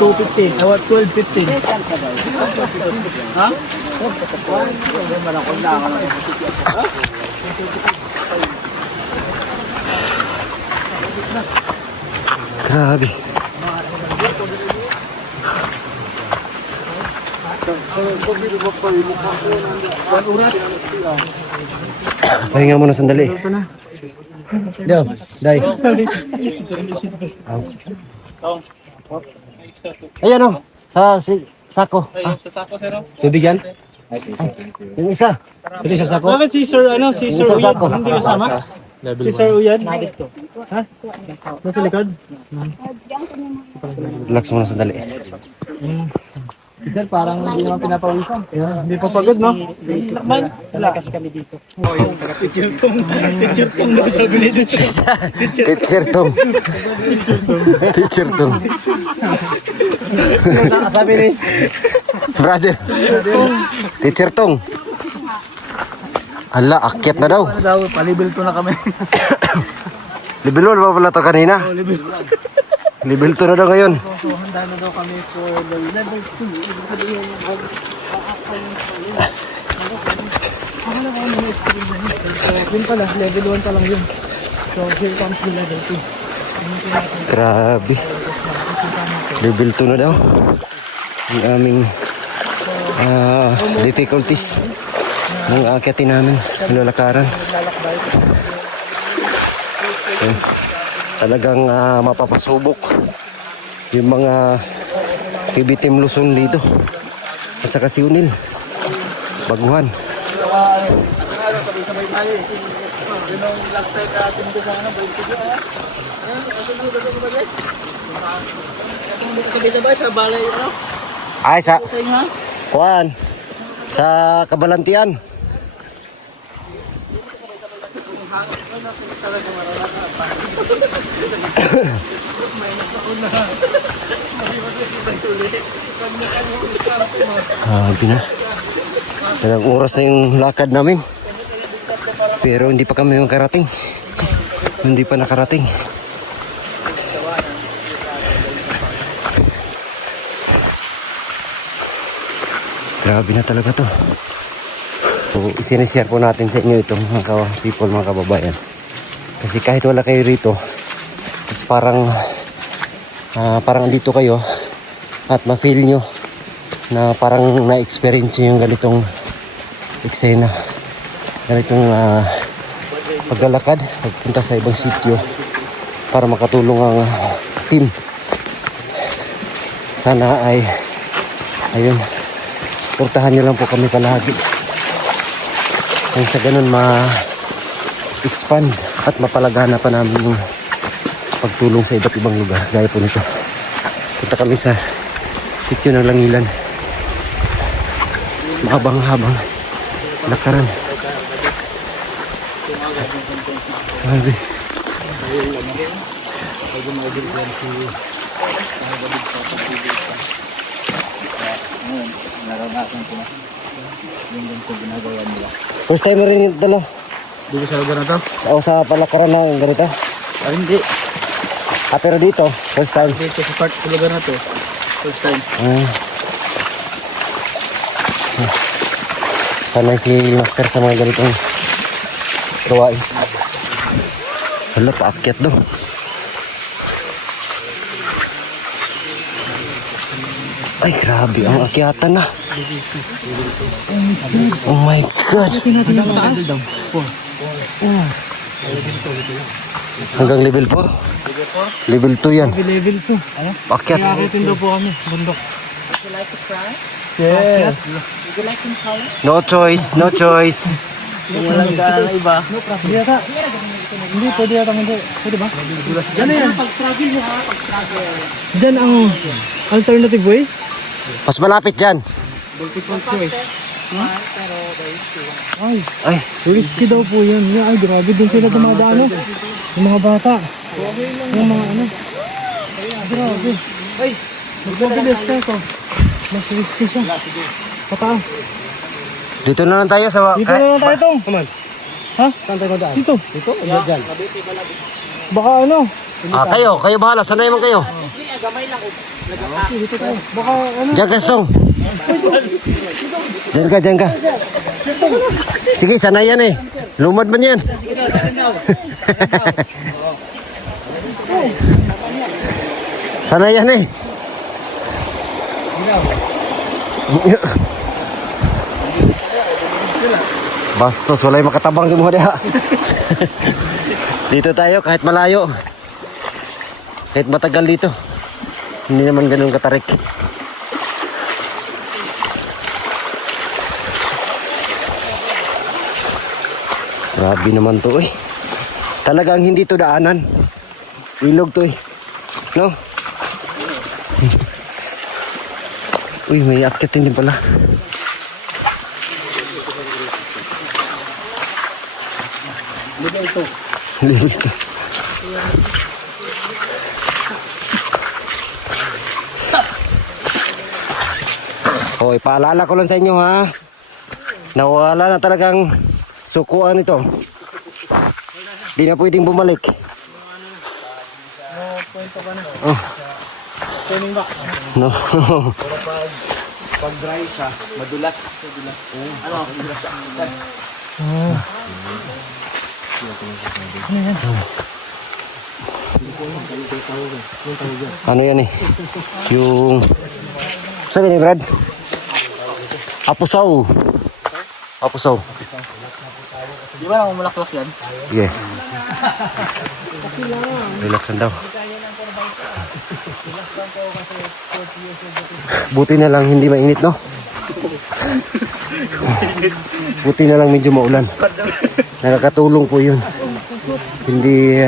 $2.50. 12.50. Ha? Grabe. Pahinga muna sandali. Yo, Day. Ayan o, sako. Sa sako, sir. Tubig yan? Yung isa. Ito sa sako. Bakit si Sir, si Sir Sa Uyad? sako. Hindi kasama? Si Sir Uyad? Ha? Nasa likod? Relax muna sandali. Sir, parang hindi naman pinapawisan. Hindi pa pagod, no? Lakman? Wala kasi kami dito. Teacher Tong daw sabi ni Teacher Tom. Teacher Tom. Sabi ni, Brother. Teacher Tong. Ala, akyat na daw. Ano daw, palibel to na kami. Level 1 ba pala to kanina? Level 2 na daw ngayon. So, handa na daw kami for level 2. Ibig sabihin, so, yun pala, level 1 pa lang yun. So, here comes the level 2. Grabe. Level 2 na daw. Ang aming difficulties ng akyatin namin. Lalakaran. Talagang mapapasubok yung mga Kibitim Luzon dito at saka si Unil Baguhan. Sabay-sabay sa balay, ano? Ay sa Ha? Kuan sa Kabalantian. Grabe na. Talang oras na yung lakad namin. Pero hindi pa kami makarating. Hindi pa nakarating. Grabe na talaga to. So, isinishare po natin sa inyo itong mga people, mga kababayan. Kasi kahit wala kayo rito, is parang dito kayo at ma-feel nyo na parang na-experience nyo yung ganitong eksena, ganitong paglalakad, pagpunta sa ibang sitio para makatulong ang team. Sana ay ayun, suportahan nyo lang po kami palagi nang sa ganun ma-expand at mapalagana pa namin yung pagtulong sa iba't ibang lugar gaya po nito. Punta kami sa sitio ng Langilan. Mahabang-habang lakaran. Grabe. First time mo rin yung dala? Dito sa lugar na to? O sa palakaran na ganito? Ah, hindi. Pero dito, first time. Dito sa part sa lugar na to. First time. Sanay si Master sa mga ganitong gawain. Wala, paakyat daw. Ay, grabe ang akyatan na. Oh my God. Hanggang level 4? Level 2 yan. Level 2. Paakyat. Akitin daw po kami. Bundok. Would you like to try? Yes. Would you like some color? No choice, no choice. Walang daan na iba. No problem. Hindi yata. Hindi, pwede yata hindi. Pwede ba? Diyan na yan. Pag-struggle mo ha, pag-struggle. Diyan ang alternative way. Mas malapit dyan. Multiple choice. Ay, Ay, risky daw po yan. Ay, grabe. Doon sila dumadaan, no? Yung mga bata. Yung mga ano. Grabe. Ay, magpabilis ka ito. Mas risky siya. Pataas. dito na lang tayo sa... Dito na lang tayo itong. Ha? Saan tayo madaan? Dito. Dito? O dyan? Baka ano. Kayo bahala. Sanay man kayo. Dito tayo. Baka ano. Diyan ka, Song. Diyan ka. Sige, sanay yan eh. Lumad man yan. Sanay yan eh. Bastos, wala'y makatabang mo diha. Dito tayo kahit malayo. Kahit matagal dito. Hindi naman ganun katarik. Grabe naman to eh. Talagang hindi to daanan. Ilog to eh. No? Uy, may akyatin din pala. Level 2. Hoy, paalala ko lang sa inyo ha. Nawala na talagang sukuan ito. Di na pwedeng bumalik. Oh. No. Pag dry siya, madulas. Ano yan eh? Yung... Saan yan eh, Brad? Apusaw. Apusaw. Di ba lang umulaklak yan? Yeah. Relaxan daw. Buti na lang hindi mainit, no? Buti na lang medyo maulan. Nakakatulong po yun. Hindi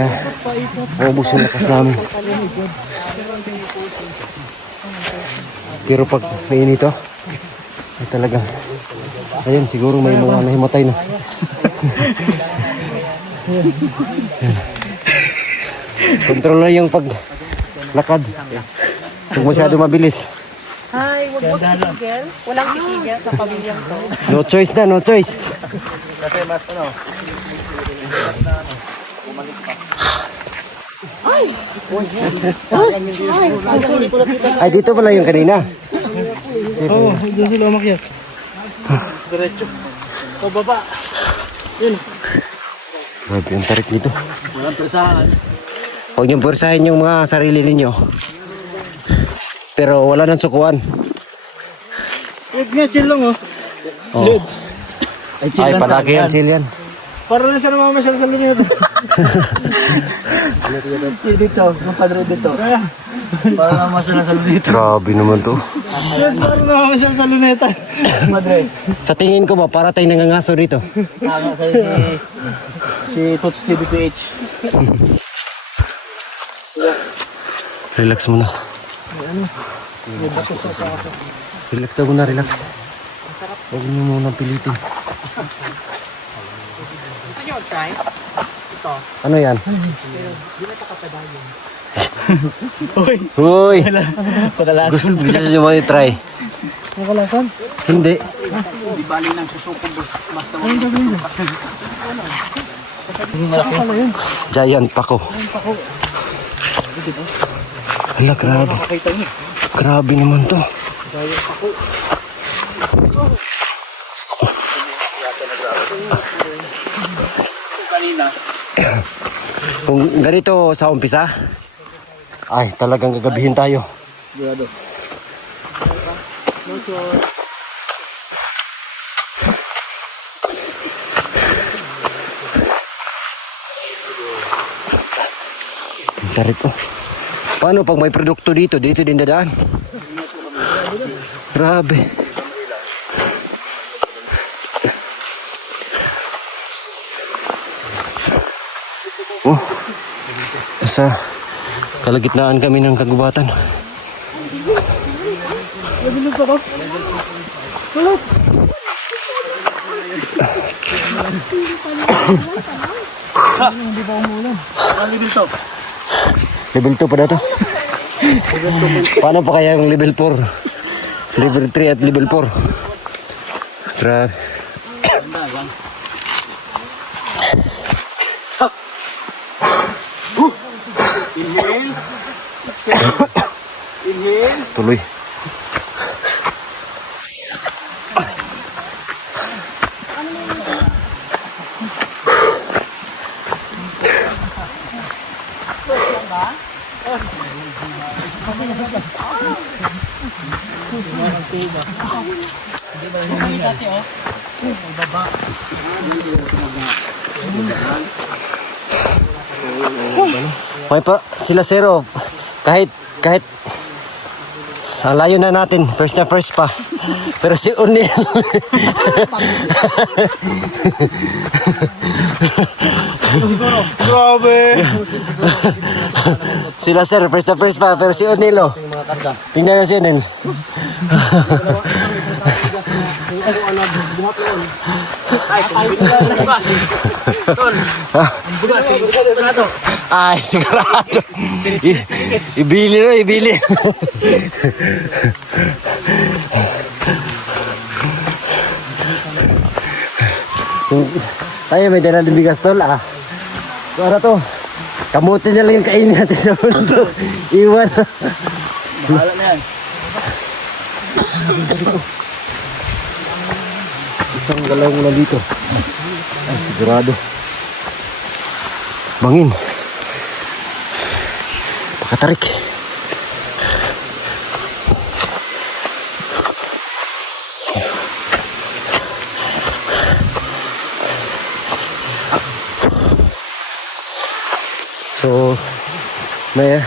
maubos yung lakas namin. Pero pag mainit to, ay talaga. Ayun, siguro may mga nahimatay na. Kontrol na yung paglakad. Huwag masyado mabilis. Ay, wag mo titigil. Walang titigil sa pamilyang to. No choice na, no choice. Kasi mas ano, Ay, dito pala yung kanina. Oo, dyan sila umakyat. Diretso. O baba. Yun. Grabe yung tarik dito. Walang persahan. Huwag niyong pwersahin yung mga sarili ninyo. Pero wala nang sukuan. Let's nga, chill lang oh. Oh. Let's. Ay, palagi yan, chill yan. Para na siya namamasyal sa luneta. Dito, mapadro dito. Para namamasyal sa luneta. Grabe naman to. Para namamasyal sa luneta. Madre. Sa tingin ko ba, para tayong nangangaso dito. Tama sa'yo si Tots TDPH. Relax muna. Relax daw muna, relax. Huwag niyo muna pilitin. Gusto nyo try? Ito. Ano yan? Uy, Uy! padalas. Gusto nyo mo i-try? Nakalasan? Hindi. Di bali ng susuko basta mo. Giant pako. Hala, grabe. Grabe naman to. Kanina. Kung ganito sa umpisa, ay talagang gagabihin tayo. Sigurado. Tarik ko. Paano pag may produkto dito? Dito din dadaan. Grabe. Oh. Sa kalagitnaan kami ng kagubatan. Level 2 pa na to. Paano pa kaya yung level 4? Level 3 at level 4. Grabe. Inhale. Exhale. Inhale. Tuloy. May pa sila zero. Kahit layo na natin. First na first pa. Pero si Unil. Grabe! Sila sir, first na first pa. Pero si Unil oh. Tingnan na si Unil. Ay, sigurado. Ibili na, ibili. Tayo may dala ng bigas tol ah. So ano to? Kamuti na lang yung kainin natin sa mundo. Iwan. Bahala na yan. Isang galaw mo lang dito. Ay, sigurado. Bangin. Pakatarik. So, may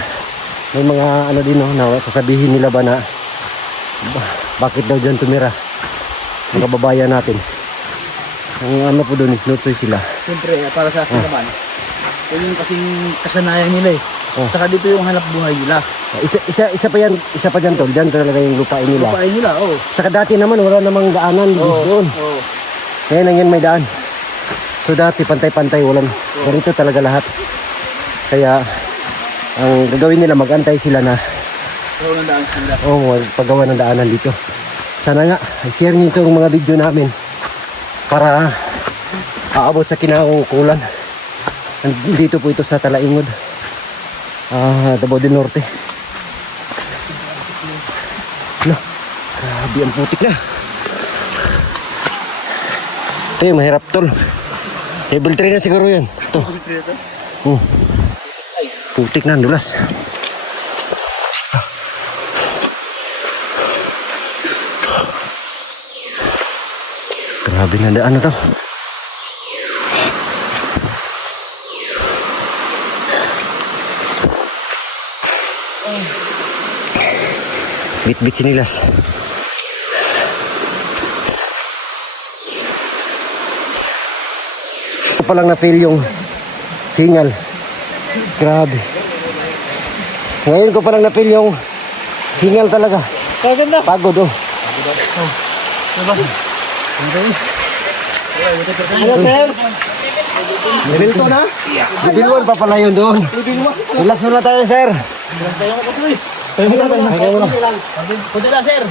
mga ano din no, na sasabihin nila ba na bakit daw dyan tumira ang kababayan natin. Ang ano po doon is no choice sila. Siyempre, para sa akin naman, yun yung kasing kasanayan nila eh. Oh. Saka dito yung hanap buhay nila. Isa pa dyan tol, dyan talaga yung lupain nila. Lupain nila, oh. Saka dati naman wala namang daanan doon. Oh. Ngayon lang yan may daan. So dati pantay-pantay, walang ganito talaga lahat. Kaya ang gagawin nila magantay sila na Pero nandaan sila. paggawa ng daanan dito. Sana nga, share niyo itong mga video namin para aabot sa kinaukulan. Dito po ito sa Talaingod, Davao del Norte. No, grabe ang putik na. Ito yung mahirap tol. Level 3 na siguro yan. Ito. Putik na, dulas. Grabe na daan na to. Bit-bit sinilas. Ito pa lang na-feel yung hingal. Grabe. Ngayon ko pa lang na-feel yung hingal talaga. Kaganda! Pagod oh. Ano, sir? Level 2 na? Level 1 pa pala yun doon. Relax muna tayo, sir. Punta na, sir.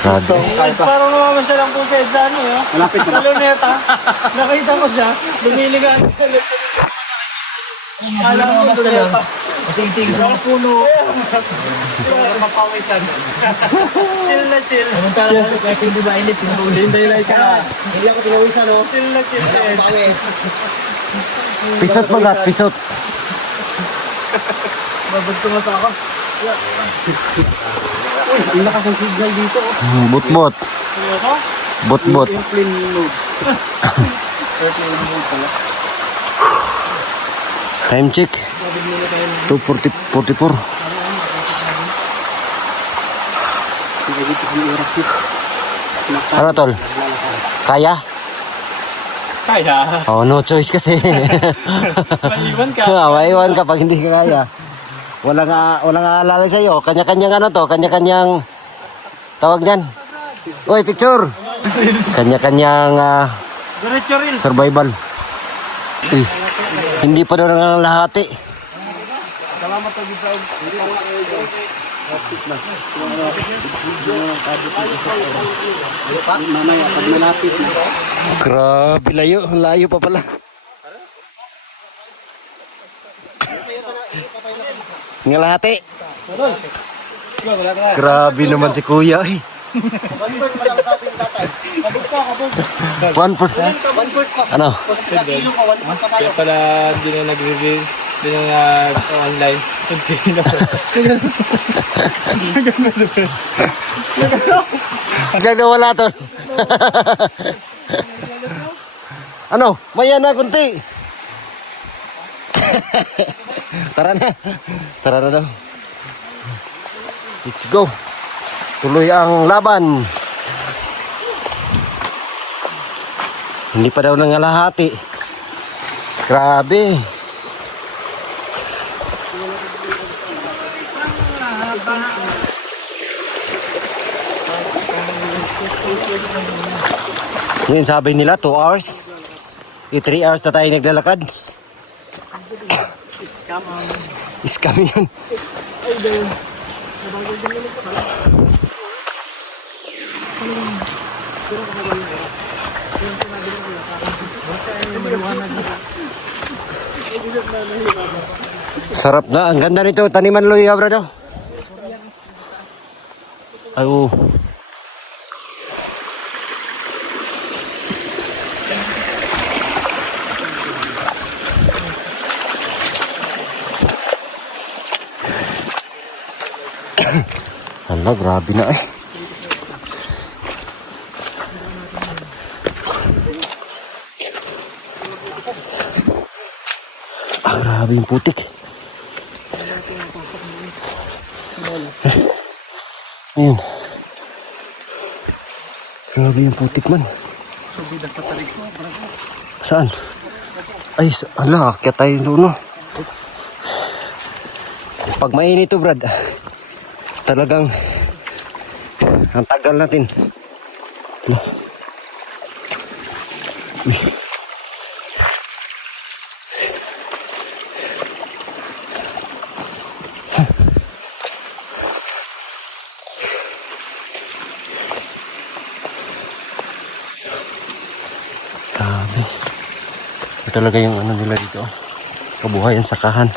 Grabe. Parang namamasyal lang po sa EDSA, ano, yun? Malapit na. Sa luneta, nakita ko siya, lumiligaan sa luneta. Alam mo, luneta. Tingting sa puno. Mapawisan. Chill na chill. Kahit hindi ba init, hindi lang ka. Hindi ako tinawisan, no? Chill na chill. Pisot mga, pisot. Babad ko mata ako. Uy, ang lakas ng signal dito. Bot-bot. Bot-bot. Airplane mode. Airplane mode pala. Time check. 2:44. Ano tol? Kaya? Kaya. Oh, no choice kasi. Maiwan ka. Maiwan ka pag hindi ka kaya. Walang aalala sa iyo. Kanya-kanyang ano to, kanya-kanyang tawag niyan. Uy, picture. Kanya-kanyang Diretso reels. survival. Eh, hindi pa daw nangalahati. Mamaya pag malapit na. Grabe, layo pa pala. Ngalahati. Grabe naman si kuya eh. 1%. Ano? Kaya pala di na nag-release, di na online. Hanggang nawala to. Ano? Maya na kunti. Tara na. Tara na daw. Let's go. Tuloy ang laban. Hindi pa daw nangalahati. Grabe. Yun sabi nila 2 hours. 3 hours na tayo naglalakad. Scam yan. Sarap na. Ang ganda nito. Taniman luya, brado. Ay, oh. Hala, grabe na eh. Grabe yung putik. Ayan. Grabe yung putik man. Saan? Ay, ala, kaya tayo doon, no? Pag mainit to, Brad, talagang ang tagal natin. Ala. Grabe. Ito talaga yung ano nila dito. Kabuhayan sakahan.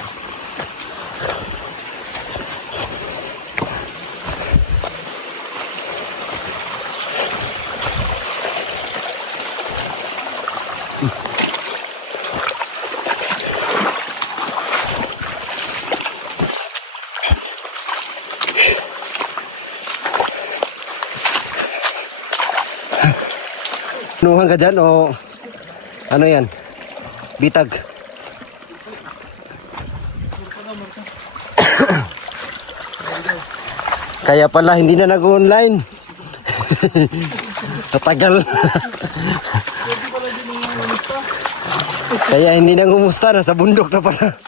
Nuhan ka dyan o ano yan? Bitag. Kaya pala hindi na nag-online. Tatagal. Kaya hindi na ngumusta, nasa bundok na pala.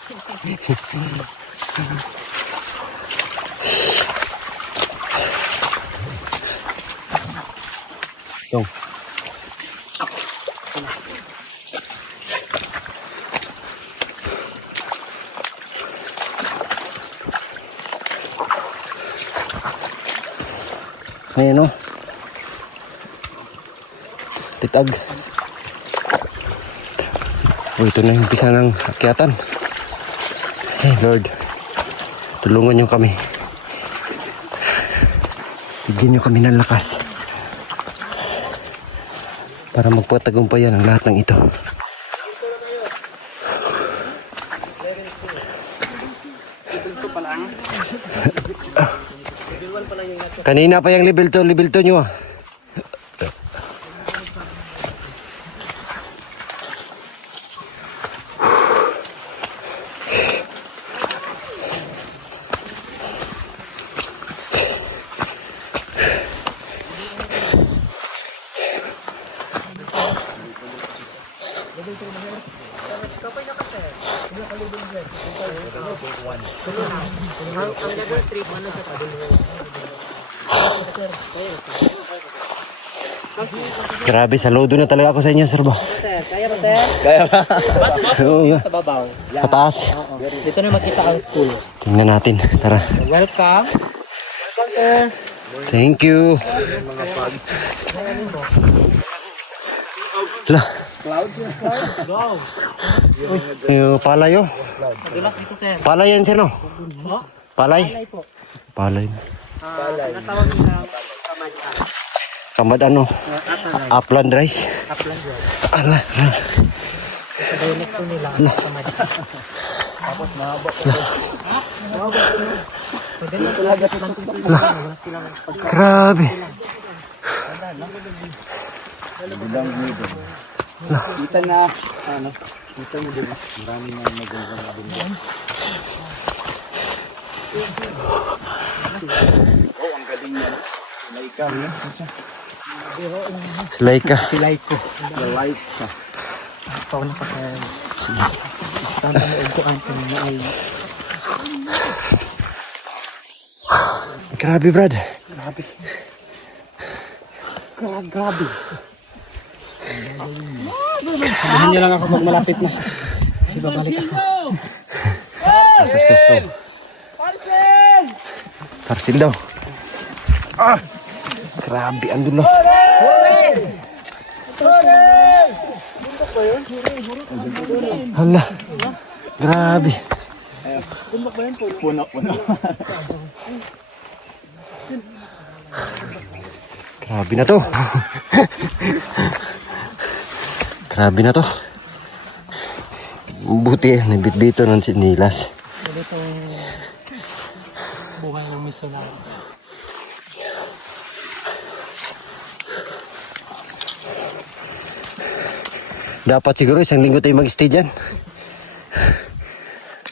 Ito. Ayan o. Titag. O, ito na yung umpisa ng akyatan. Hey Lord. Tulungan nyo kami. Bigyan nyo kami ng lakas para magpatagumpayan ang lahat ng ito. Kanina pa yung level 2 nyo ah. Grabe, saludo na talaga ako sa inyo, sir ba? Kaya ba, sir? Kaya ba? Oo nga. Sa babaw. Sa taas. Dito na makita ang school. Tingnan natin. Tara. Welcome. Welcome, sir. Thank you. La. Go. Yung palay oh. Dulas dito, sir. Palay yan, sir no? Palay? Palay po. Palay. Tinatawag nila kamadyan. Kamad ano? Upland rice. Upland road. Ala. Sa dialect po nila, kamadyan. Tapos mahaba po. Maganda talaga silang sila. Wala silang Grabe. Kita na, ano, kita mo din. Marami na magandang magandang. Oh, ang galing niya. Laika, no? Laika. silay ko. Laika. Ikaw na kasi. Tanda mo ito ang ay Grabe, Brad. grabe. Sabihin niyo lang ako pag malapit na. Kasi babalik ako. Asas gusto. Parsil daw. Grabe, ang dulas. Hala. Grabe. Puno. Grabe na to. Grabe na to. Buti, nabitbito ng sinilas. Itong buhay ng missionary. Dapat siguro isang linggo tayo mag-stay dyan.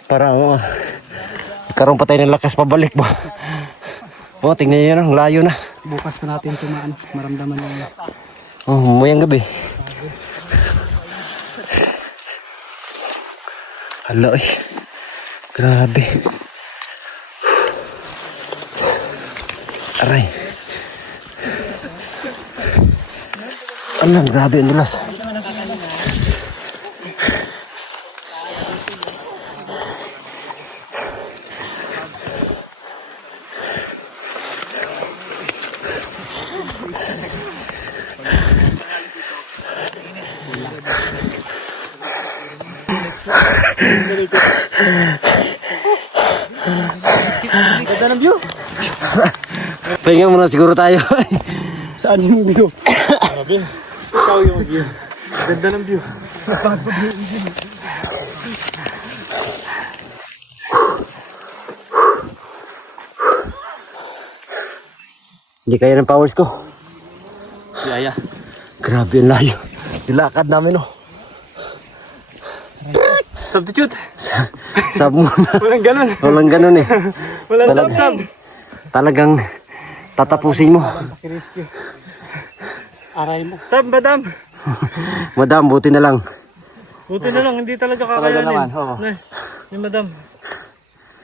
Para karoon pa tayo ng lakas pabalik ba. Oh, tingnan nyo na, ang layo na. Bukas pa natin tumaan. Maramdaman niyo. Oh, mayang gabi. Hala eh. Grabe. Aray. Alam, grabe ang dulas. Ganda ng view. Pahinga muna siguro tayo. Saan yung view? Grabe. Ikaw yung view. Ganda ng view. Hindi kaya ng powers ko. Yaya. Grabe ang layo. Dilakad namin oh. Substitute. Sab muna. Walang ganun. Walang ganun eh. Walang sub. Talagang tatapusin mo. Aray mo. Sub, madam. Madam, buti na lang. Buti na lang, hindi talaga Talaga kakayanin. naman, oo. Yung madam.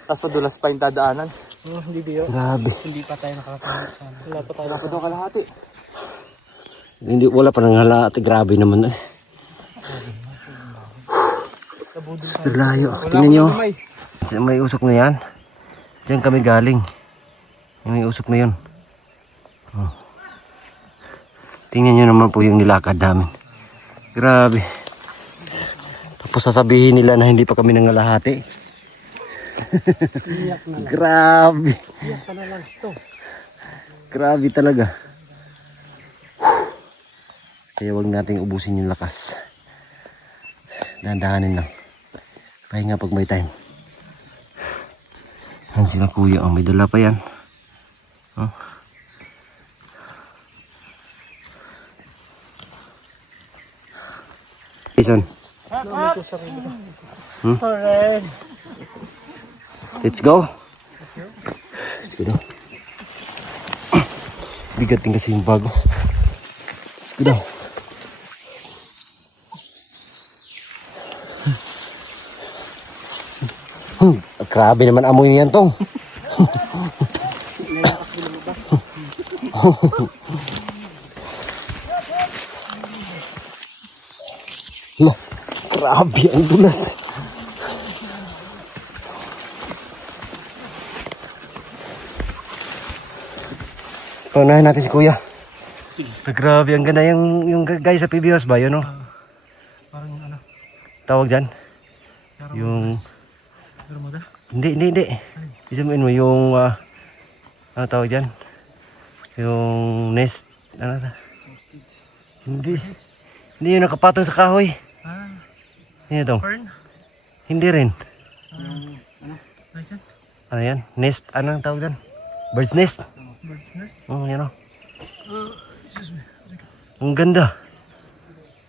Tapos padulas pa yung dadaanan. Oh, hindi biyo. Grabe. Hindi pa tayo nakakapunta. Wala pa tayo. Wala pa daw kalahati. Hindi, wala pa nang halati. Grabe naman eh. Super layo. Tingnan nyo. May usok na yan. Diyan kami galing. Yung may usok na yun. Oh. Tingnan nyo naman po yung nilakad namin. Grabe. Tapos sasabihin nila na hindi pa kami nangalahati. Grabe. Iyak ka na lang ito. Grabe talaga. Kaya wag nating ubusin yung lakas. Dahan-dahanin lang. Pahinga pag may time. Yan sila kuya. Oh, may dala pa yan. Oh. Jason. Let's go. Let's go daw. Bigat din kasi yung bago. Let's go daw. Grabe naman amoy niyan tong. Lah, grabe ang dulas. Paunahin natin si Kuya. Grabe, ang ganda yung guys sa PBOS ba yun, no? Parang ano. Tawag dyan? Yung... Hindi. Isamuin mo yung... ano tawag dyan? Yung nest... Ano ta? Hindi. Hindi yung nakapatong sa kahoy. Ano ito? Hindi rin. Ano yan? Nest? Ano ang tawag dyan? Bird's nest? Bird's nest? Oh, yan o. Ang ganda.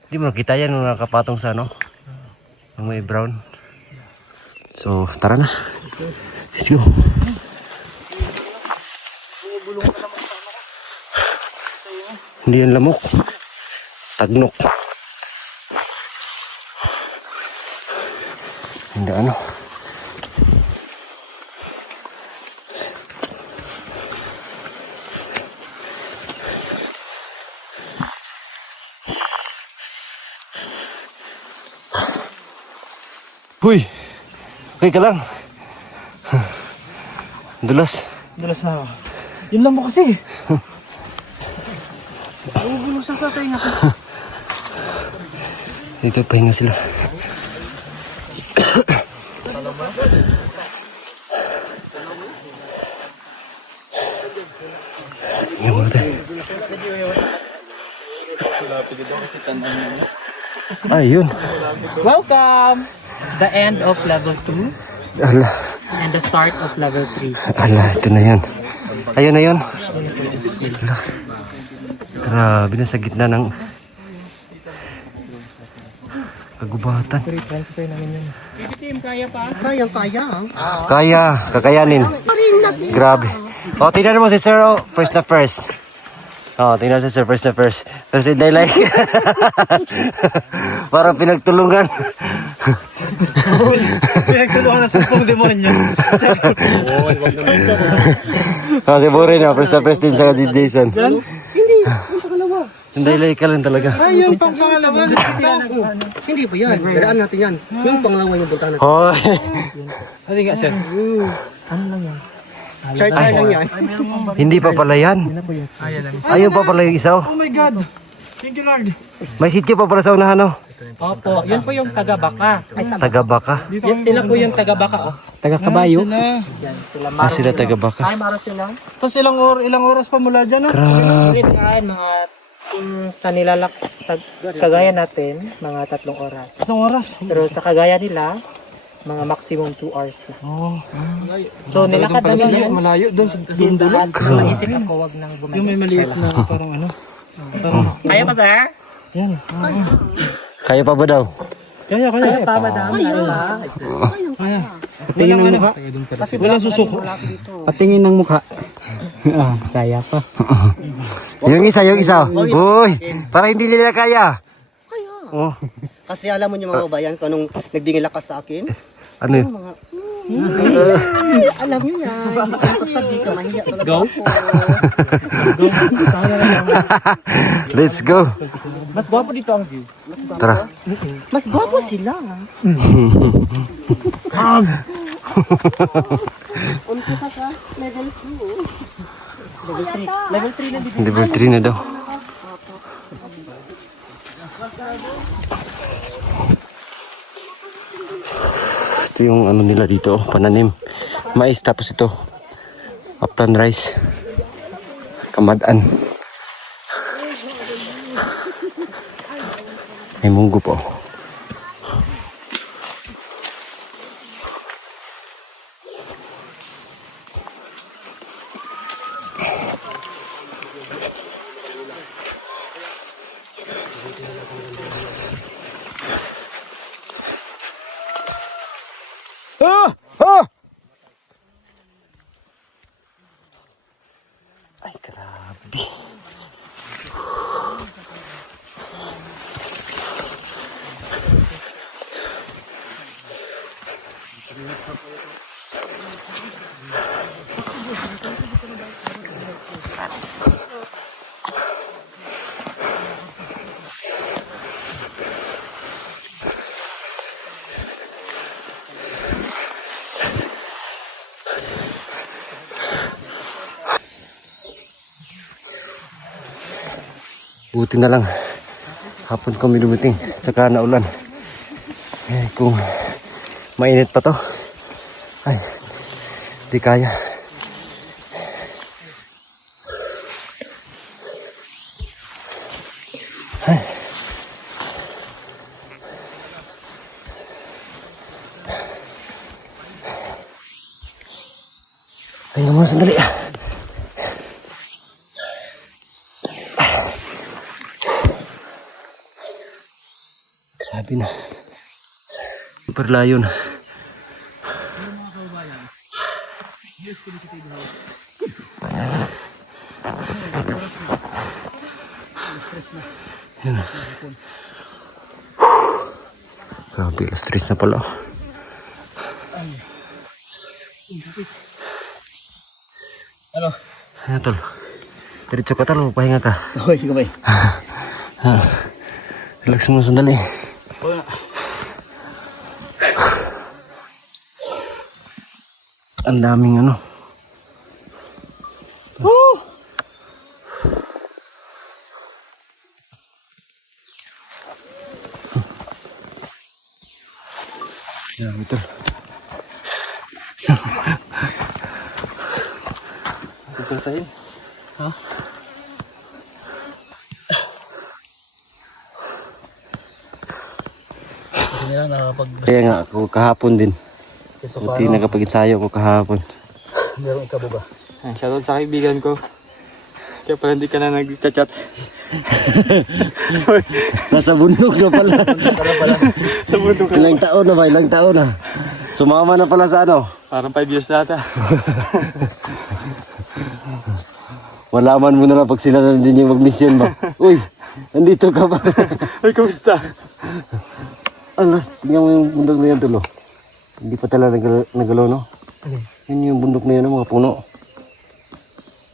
Hindi mo nakita yan nung nakapatong sa ano? Yung may brown. So, tara na. Let's go. Hindi yan lamok. Tagnok. Hindi ano. Huy! Okay ka lang. Dulas. Dulas na ako. Yun lang mo kasi. Uubulong sa tatay nga. Dito pahinga sila. Yan mga tayo. Ay, yun. Welcome! The end of level 2 Ala, and the start of level 3. ala, ito na yun. Ayun na yun. Ala. Grabe na sa gitna ng kagubatan. Transfer namin yun. Kaya, kakayanin. Grabe. O, tingnan mo si Sir, oh, first na first. O, tingnan si Sir, first na first. Tapos hindi like. Parang pinagtulungan. Pinagtulungan na sa pong demonyo. O, si Burin na, first na first din sa Jason. Hindi like ka lang talaga. Ay, yung pangalawa. Hindi po yan. Dadaan natin yan. Yung pangalawa yung punta natin. Hoy. Hali nga sir. Short lang yan. Hindi pa pala yan. Ayun pa pala yung isa. Oh my God. Thank you Lord. May sityo pa pala sa unahan, oh. Opo, yun po yung taga-baka. Taga-baka. Yan sila po yung taga-baka. Oh. Taga-kabayo. Yan, sila Ah, sila taga-baka. Ay, maro sila. Tapos ilang oras pa mula dyan no? Grabe. Ulit ay mga sa nilalak sa kagaya natin, mga 3 oras. Anong oras? Pero sa kagaya nila, mga maximum 2 hours. Oh. So nilakad namin yun. Malayo doon sa Yung daan, naisip ako wag nang yung may bumalik. maliit na parang ano. Kaya pa sir? Yan. Kaya pa ba daw? Kaya. Pa madam. Kaya. Patingin ng mukha. Walang susuko. Patingin ng mukha. Kaya pa. Yung isa. Uy, para hindi nila kaya. Oh, Kasi alam mo niyo mga kabayan kung anong nagbigay lakas sa akin? ano yun? Alam niyo yan. Pagsabi ka, mahiya. Let's go. Let's go. Mas gwapo dito ang view. Tara. Mas gwapo sila. Unti pa ka, level 2. Level 3 na dito. Level 3 na daw. Ito yung ano nila dito, pananim. mais, tapos ito upland rice, kamadaan, may munggo po. Ah! Ah! Ay, grabe. Buti na lang hapon kami dumating at saka naulan. Kung mainit pa to, ay di kaya. Ay, mga sandali. Grabe na. Super layo na. Yan na. Grabe, alas 3 na pala. Ano? Ayan, tol. Diretso ka, tol. Pahinga ka. Okay, sige ba? Relax mo sandali. Wala. Ang daming ano. Yan, ito. Pagkasahin? Ha? Hindi lang nakapag... Kaya nga ako kahapon din. Buti nakapag-ensayo ako kahapon. Meron ka ba? Shoutout sa kaibigan ko. Kaya pala hindi ka na nag-chat. Nasa bundok na pala. Sa mundo ka. Ilang taon na ba? Ilang taon na. Sumama na pala sa ano. Parang 5 years na ata. Malaman mo na lang pag sila na din yung mag-mission ba. Uy, nandito ka ba? Ay, kamusta? Ala, tingnan mo yung bundok na yan, tulo. Hindi pa talaga nagalaw, no? Yun yung bundok na yan, mga puno.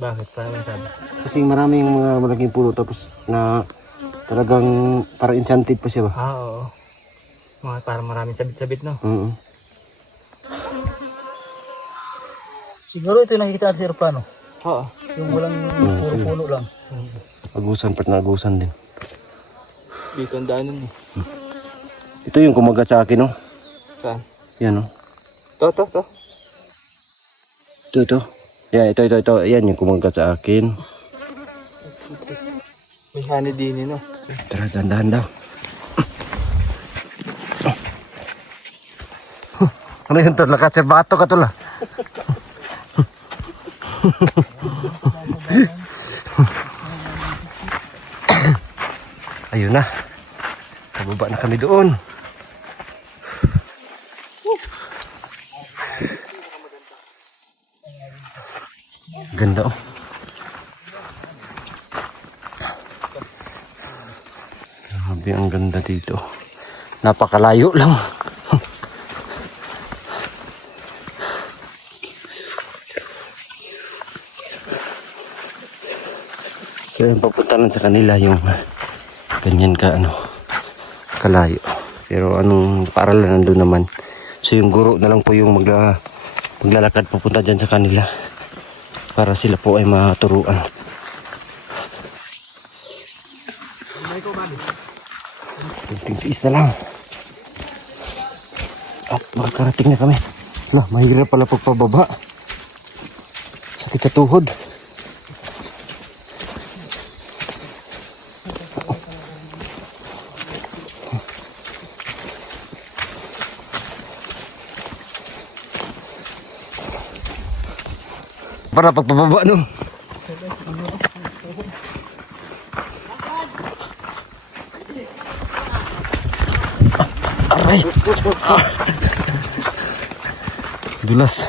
Bakit? Paano sabi? Kasi maraming mga malaking puno tapos na talagang parang enchanted pa siya ba? Oo. Mga parang maraming sabit-sabit, no? Siguro ito yung nakikita natin sa aeroplano. Oo. Yung walang puro puno lang. Agusan, pat na agusan din. Dito ang daanan eh. Ito yung kumagat sa akin, no? Saan? Yan, no? To. Ito. Yeah, ito. Yan yung kumagat sa akin. May honey din no? Tara, dandahan daw. Ano yun, tol? Nakatsabato ka, tol, ah. Ayun na. Pababa na kami doon. Ganda, oh. Grabe, ang ganda dito. Napakalayo lang. Kaya yung papuntahan sa kanila yung ganyan ka kalayo. Pero anong paaralan nandun naman. So yung guro na lang po yung maglalakad papunta dyan sa kanila para sila po ay maturuan. Kunting tiis na lang at makakarating na kami. Lah, mahirap pala pagpababa. Sakit sa tuhod. Para pagpababa no. Aray. Dulas.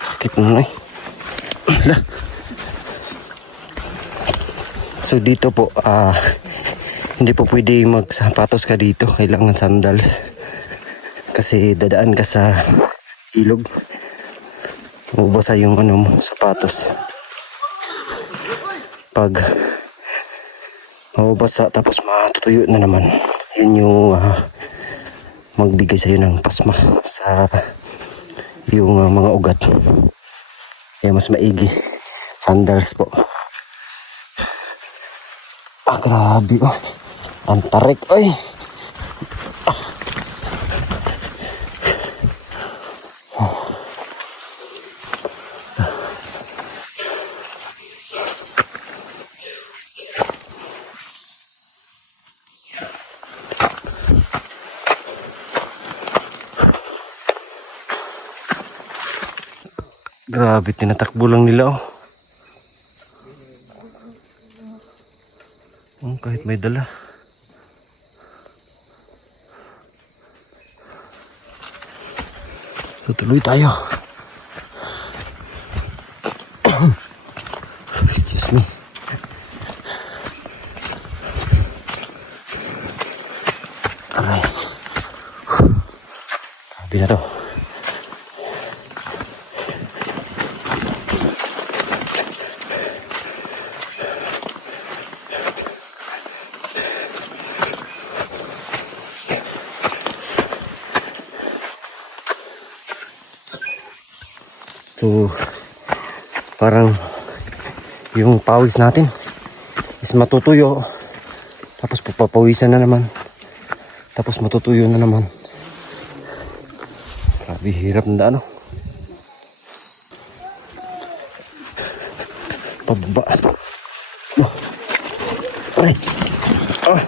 Sakit na eh. Lah. So dito po hindi po pwede magsapatos ka dito, kailangan sandals kasi dadaan ka sa ilog, mabasa yung ano mo, sapatos. Pag mabasa tapos matutuyo na naman, yun yung magbigay sa'yo ng pasma sa yung mga ugat. Kaya mas maigi sandals po. Grabe oh. Ang tarik, oy. Grabe, tinatakbo lang nila oh. Kahit may dala. Tutuloy tayo. Excuse me. Okay. Sabi na to. So, parang yung pawis natin is matutuyo, tapos papawisan na naman, tapos matutuyo na naman. Grabe, hirap na ano. Pababa. Oh. Aray. Oh.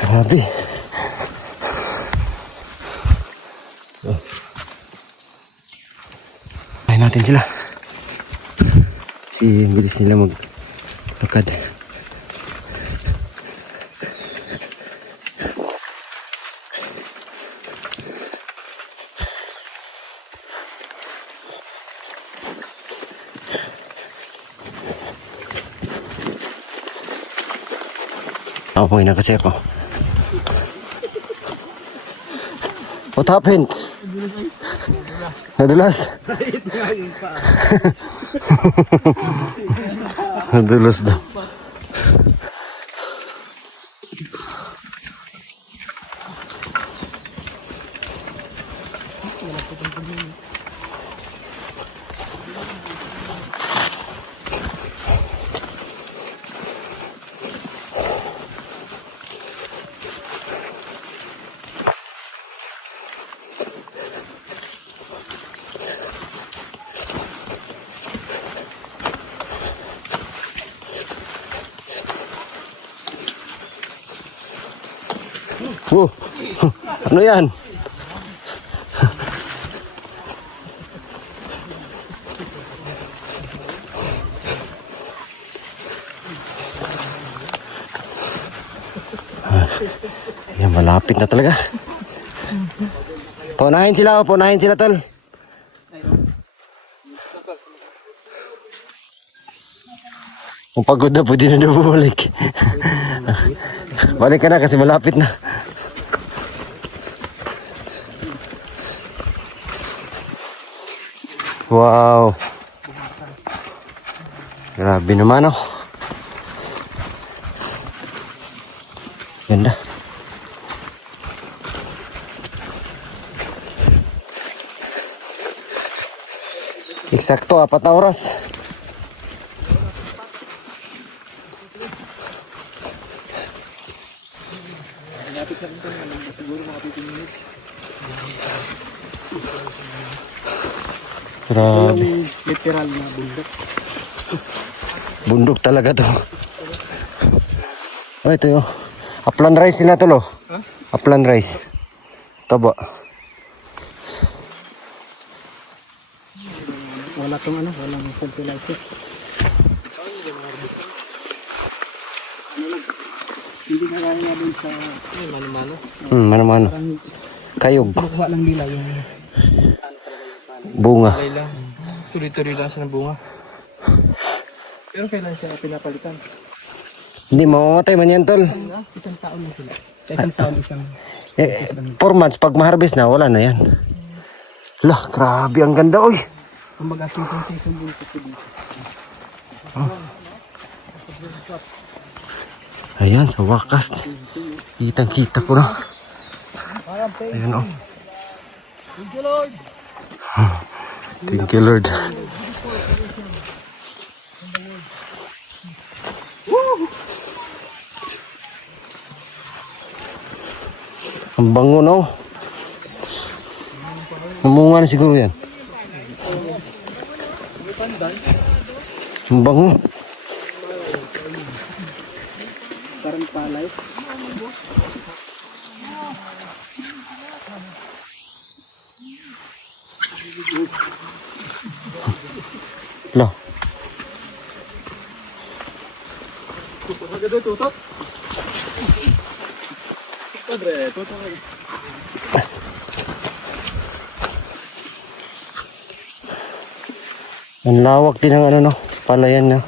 Grabe. Natin sila kasi bilis nila maglakad. Okay na kasi ako. What happened? Nadulas. Nadulas daw. Oh, ano yan? Yan, malapit na talaga. Punahin sila, punahin sila tol. Kung pagod na, pwede na bumalik. Balik ka na kasi malapit na. Wow. Grabe naman oh. Ganda. Eksakto 4 na oras. Grabe. Literal na bundok. Bundok talaga to. Oh, ito yun. Upland rice nila to, lo. Upland rice. Taba. Wala tong ano, walang fertilizer. Hindi na kaya nga dun sa mano-mano. Mano-mano. Kayog. Kukuha lang nila yung Bunga. alay lang. Tuloy-tuloy lang siya ng bunga. Pero kailan siya pinapalitan? Hindi, mamamatay man yan, tol. Isang taon na sila. Isang taon, isang... 4 months, pag ma-harvest na, wala na yan. Lah, grabe, ang ganda, oy. Kumbaga, season bundok ko dito. Ayan, sa wakas. Kitang-kita ko na. Ayan, oh. Thank you, Lord. Ang bango, no? Namunga na siguro yan. Ang bango. Parang palay. Lah. Ang lawak din ng ano, no? Palayan na.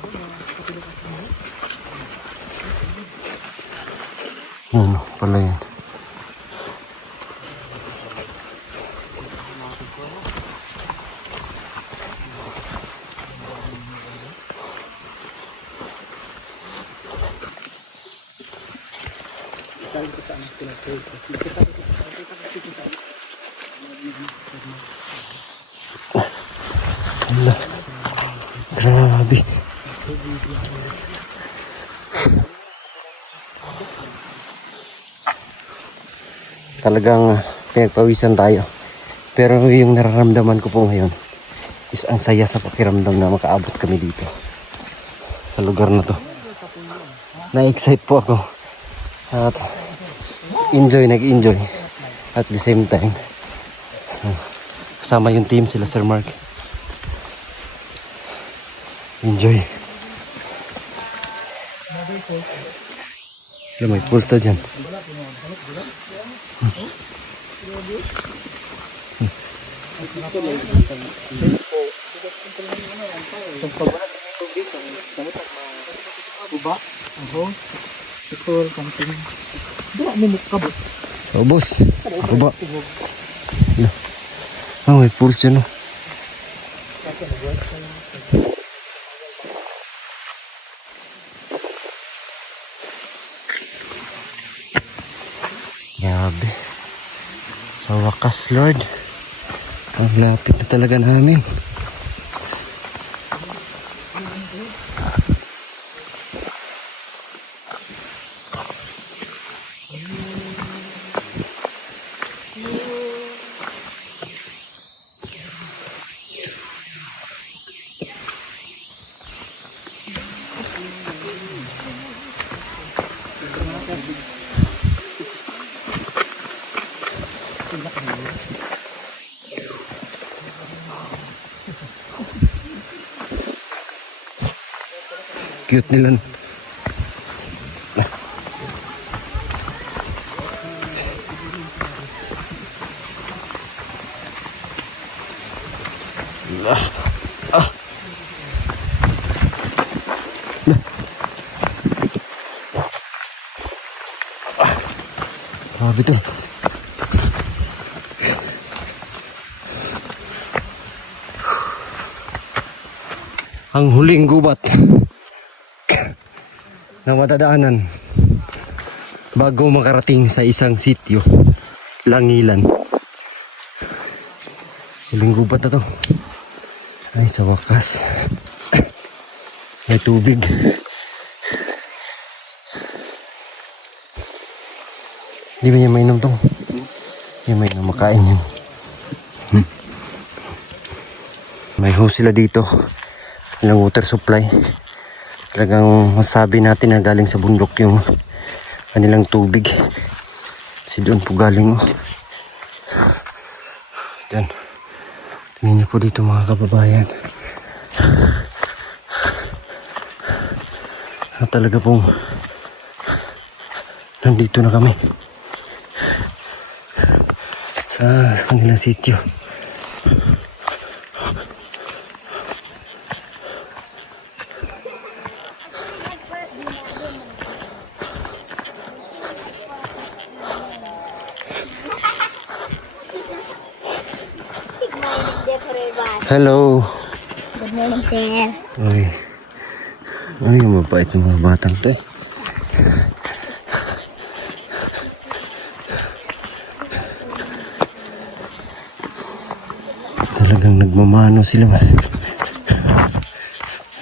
Ano, palayan. Grabe. Talagang pinagpawisan tayo. Pero yung nararamdaman ko po ngayon is ang saya sa pakiramdam na makaabot kami dito sa lugar na to. Na-excite po ako at nag-enjoy at the same time kasama yung team sila Sir Mark. Enjoy. May pulse dyan. Kuba, ako, ito, something. Dura mo mukabot. Sa ubos. Ako ba? Ah, may pulse dyan, oh. Grabe. Sa wakas, Lord. Ang lapit na talaga namin. Cute nila. Grabe to. Ang huling gubat na matadaanan bago makarating sa isang sitio, Langilan. Huling gubat na to. Ay, sa wakas may tubig. Hindi ba niya mainom to? Yung may namakain yun. May hose sila dito. Ilang water supply. Talagang masabi natin na galing sa bundok yung kanilang tubig. Kasi doon po galing. Yan. Tingnan niyo po dito mga kababayan. Talaga pong nandito na kami sa kanilang sityo. Hello. Good morning, sir. Uy. Ay, mabait ng mga batang to eh. Talagang nagmamano sila.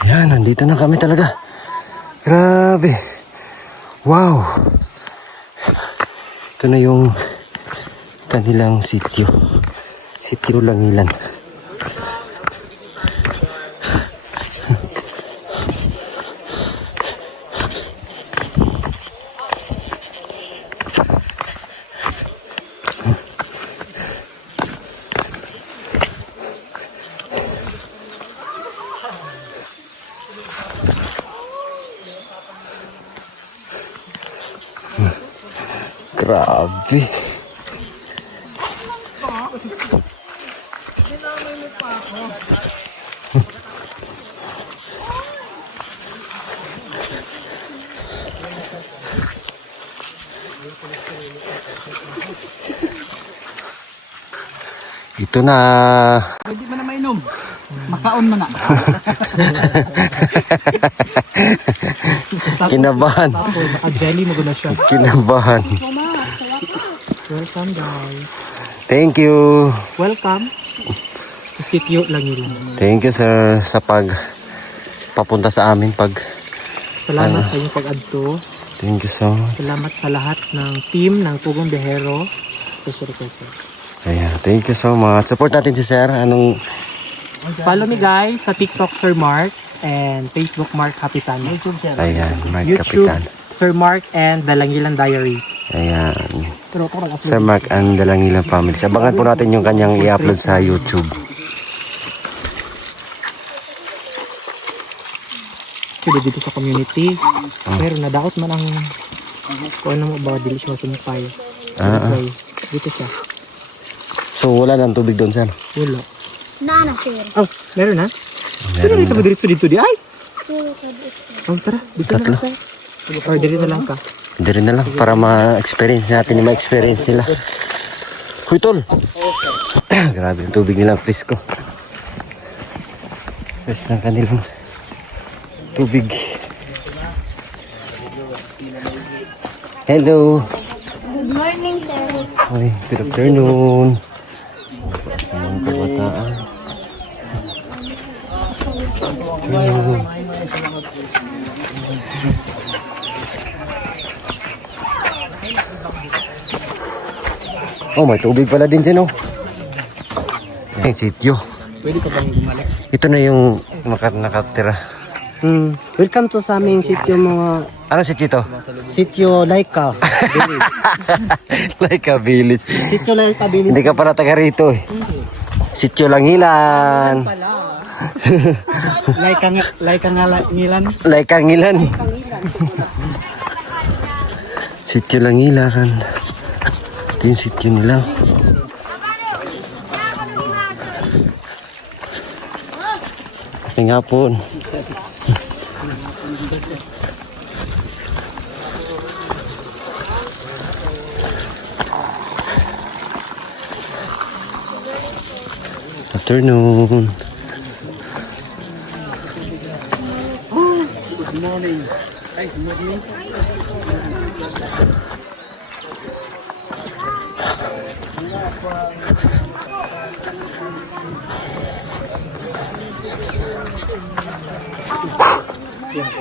Yan, nandito na kami talaga. Grabe. Wow. Ito na yung kanilang sityo. Sityo Langilan. Grabe. Ito na. Pwede mo na mainom. Makaon mo na. Kinabahan. Naka-jelly mo na siya. Kinabahan. Welcome, guys. Thank you. Welcome to Sitio Langilan. Thank you sir sa pag papunta sa amin pag Salamat sa inyong pag-adto. thank you so much. Salamat sa lahat ng team ng Pugong Bihero. Especially kay sir. Ayan, thank you so much. Support natin si sir. Anong Follow me guys sa TikTok Sir Mark and Facebook Mark Kapitan. ayan, Mark YouTube Kapitan. Sir Mark and Dalangilan Diaries. Ayan. Pero ako mag-upload. Sir Mark and Dalangilan Family. Abangan po natin yung kanyang i-upload sa YouTube. Pwede dito sa community. Pero nadaot man ang kung ano mo ba dili siya sumukay. Dito siya. So wala nang tubig doon sir. Wala. Nana, sir. Oh, meron na? Pero dito ba dito di? Ay! Puro ka dito. Oh, tara. Dito Tatlo. na tayo. Or dito na lang ka. Hindi rin na lang para ma-experience natin yung ma-experience nila. Huy tol! Grabe yung tubig nila, presko. Fresh ng kanilang tubig. Hello! Good morning, sir. Ay, good afternoon. Mga kabataan. Hello. Oh, may tubig pala din dyan, oh. Ay, sityo. Pwede ka bang gumalik? Ito na yung nakatira. Welcome to sa aming sityo mga Ano sityo to? sityo Laika. Like a village. Sityo Laika Village. Hindi ka pala taga rito, eh. Sityo Langilan. Like nga ngilan. Like ang ilan. Sityo Langilan. Ito yung sityo nila. Ito nga po. Afternoon.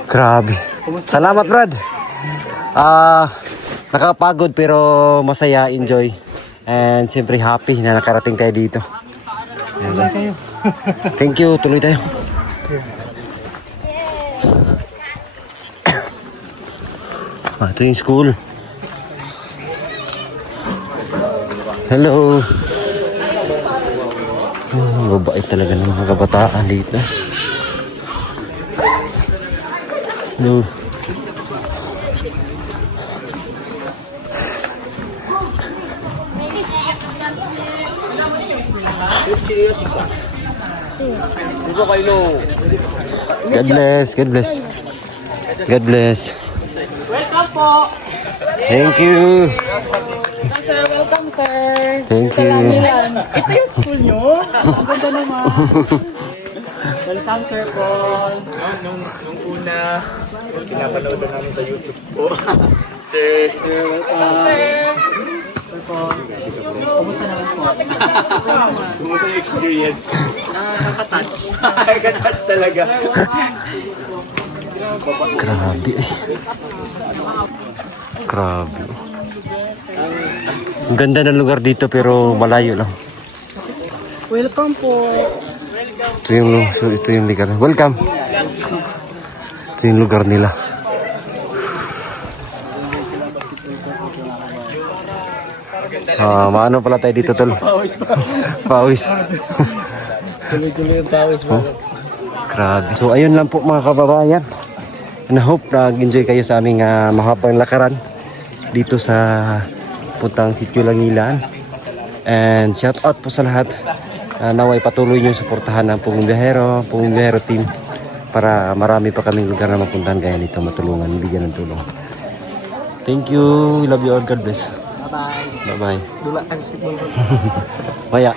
Grabe. Salamat, Brad. Nakakapagod pero masaya, enjoy. And siyempre happy na nakarating tayo dito. Tuloy kayo. Thank you, tuloy tayo. Ito yung school. Hello. Mabait talaga ng mga kabataan dito. Hello. God bless, God bless. God bless. Welcome po! Thank you. Sir, welcome, sir. Thank you. Ito yung school nyo? Ang ganda naman. Welcome, Sir Paul. Nung una, pinapanood na namin sa YouTube po. Sir, Kumusta naman po? kumusta yung experience? Nakaka-touch. Nakaka-touch talaga. Grabe eh. Grabe. Ang ganda ng lugar dito pero malayo lang. Welcome po. Ito yung lugar. Welcome. Ito yung lugar nila. Maano pala tayo dito, tol? Pawis. Tuloy-tuloy yung pawis mo. Grabe. So ayun lang po mga kababayan. And I hope nag-enjoy kayo sa aming mahabang lakaran dito sa puntang Sitio Langilan. And shout out po sa lahat. Naway patuloy nyo suportahan ng Pugong Biyahero team para marami pa kaming lugar na mapuntahan kaya nito matulungan, bigyan ng tulong. Thank you. We love you all. God bless. Bye-bye. Bye-bye. Dula kami sa Maya.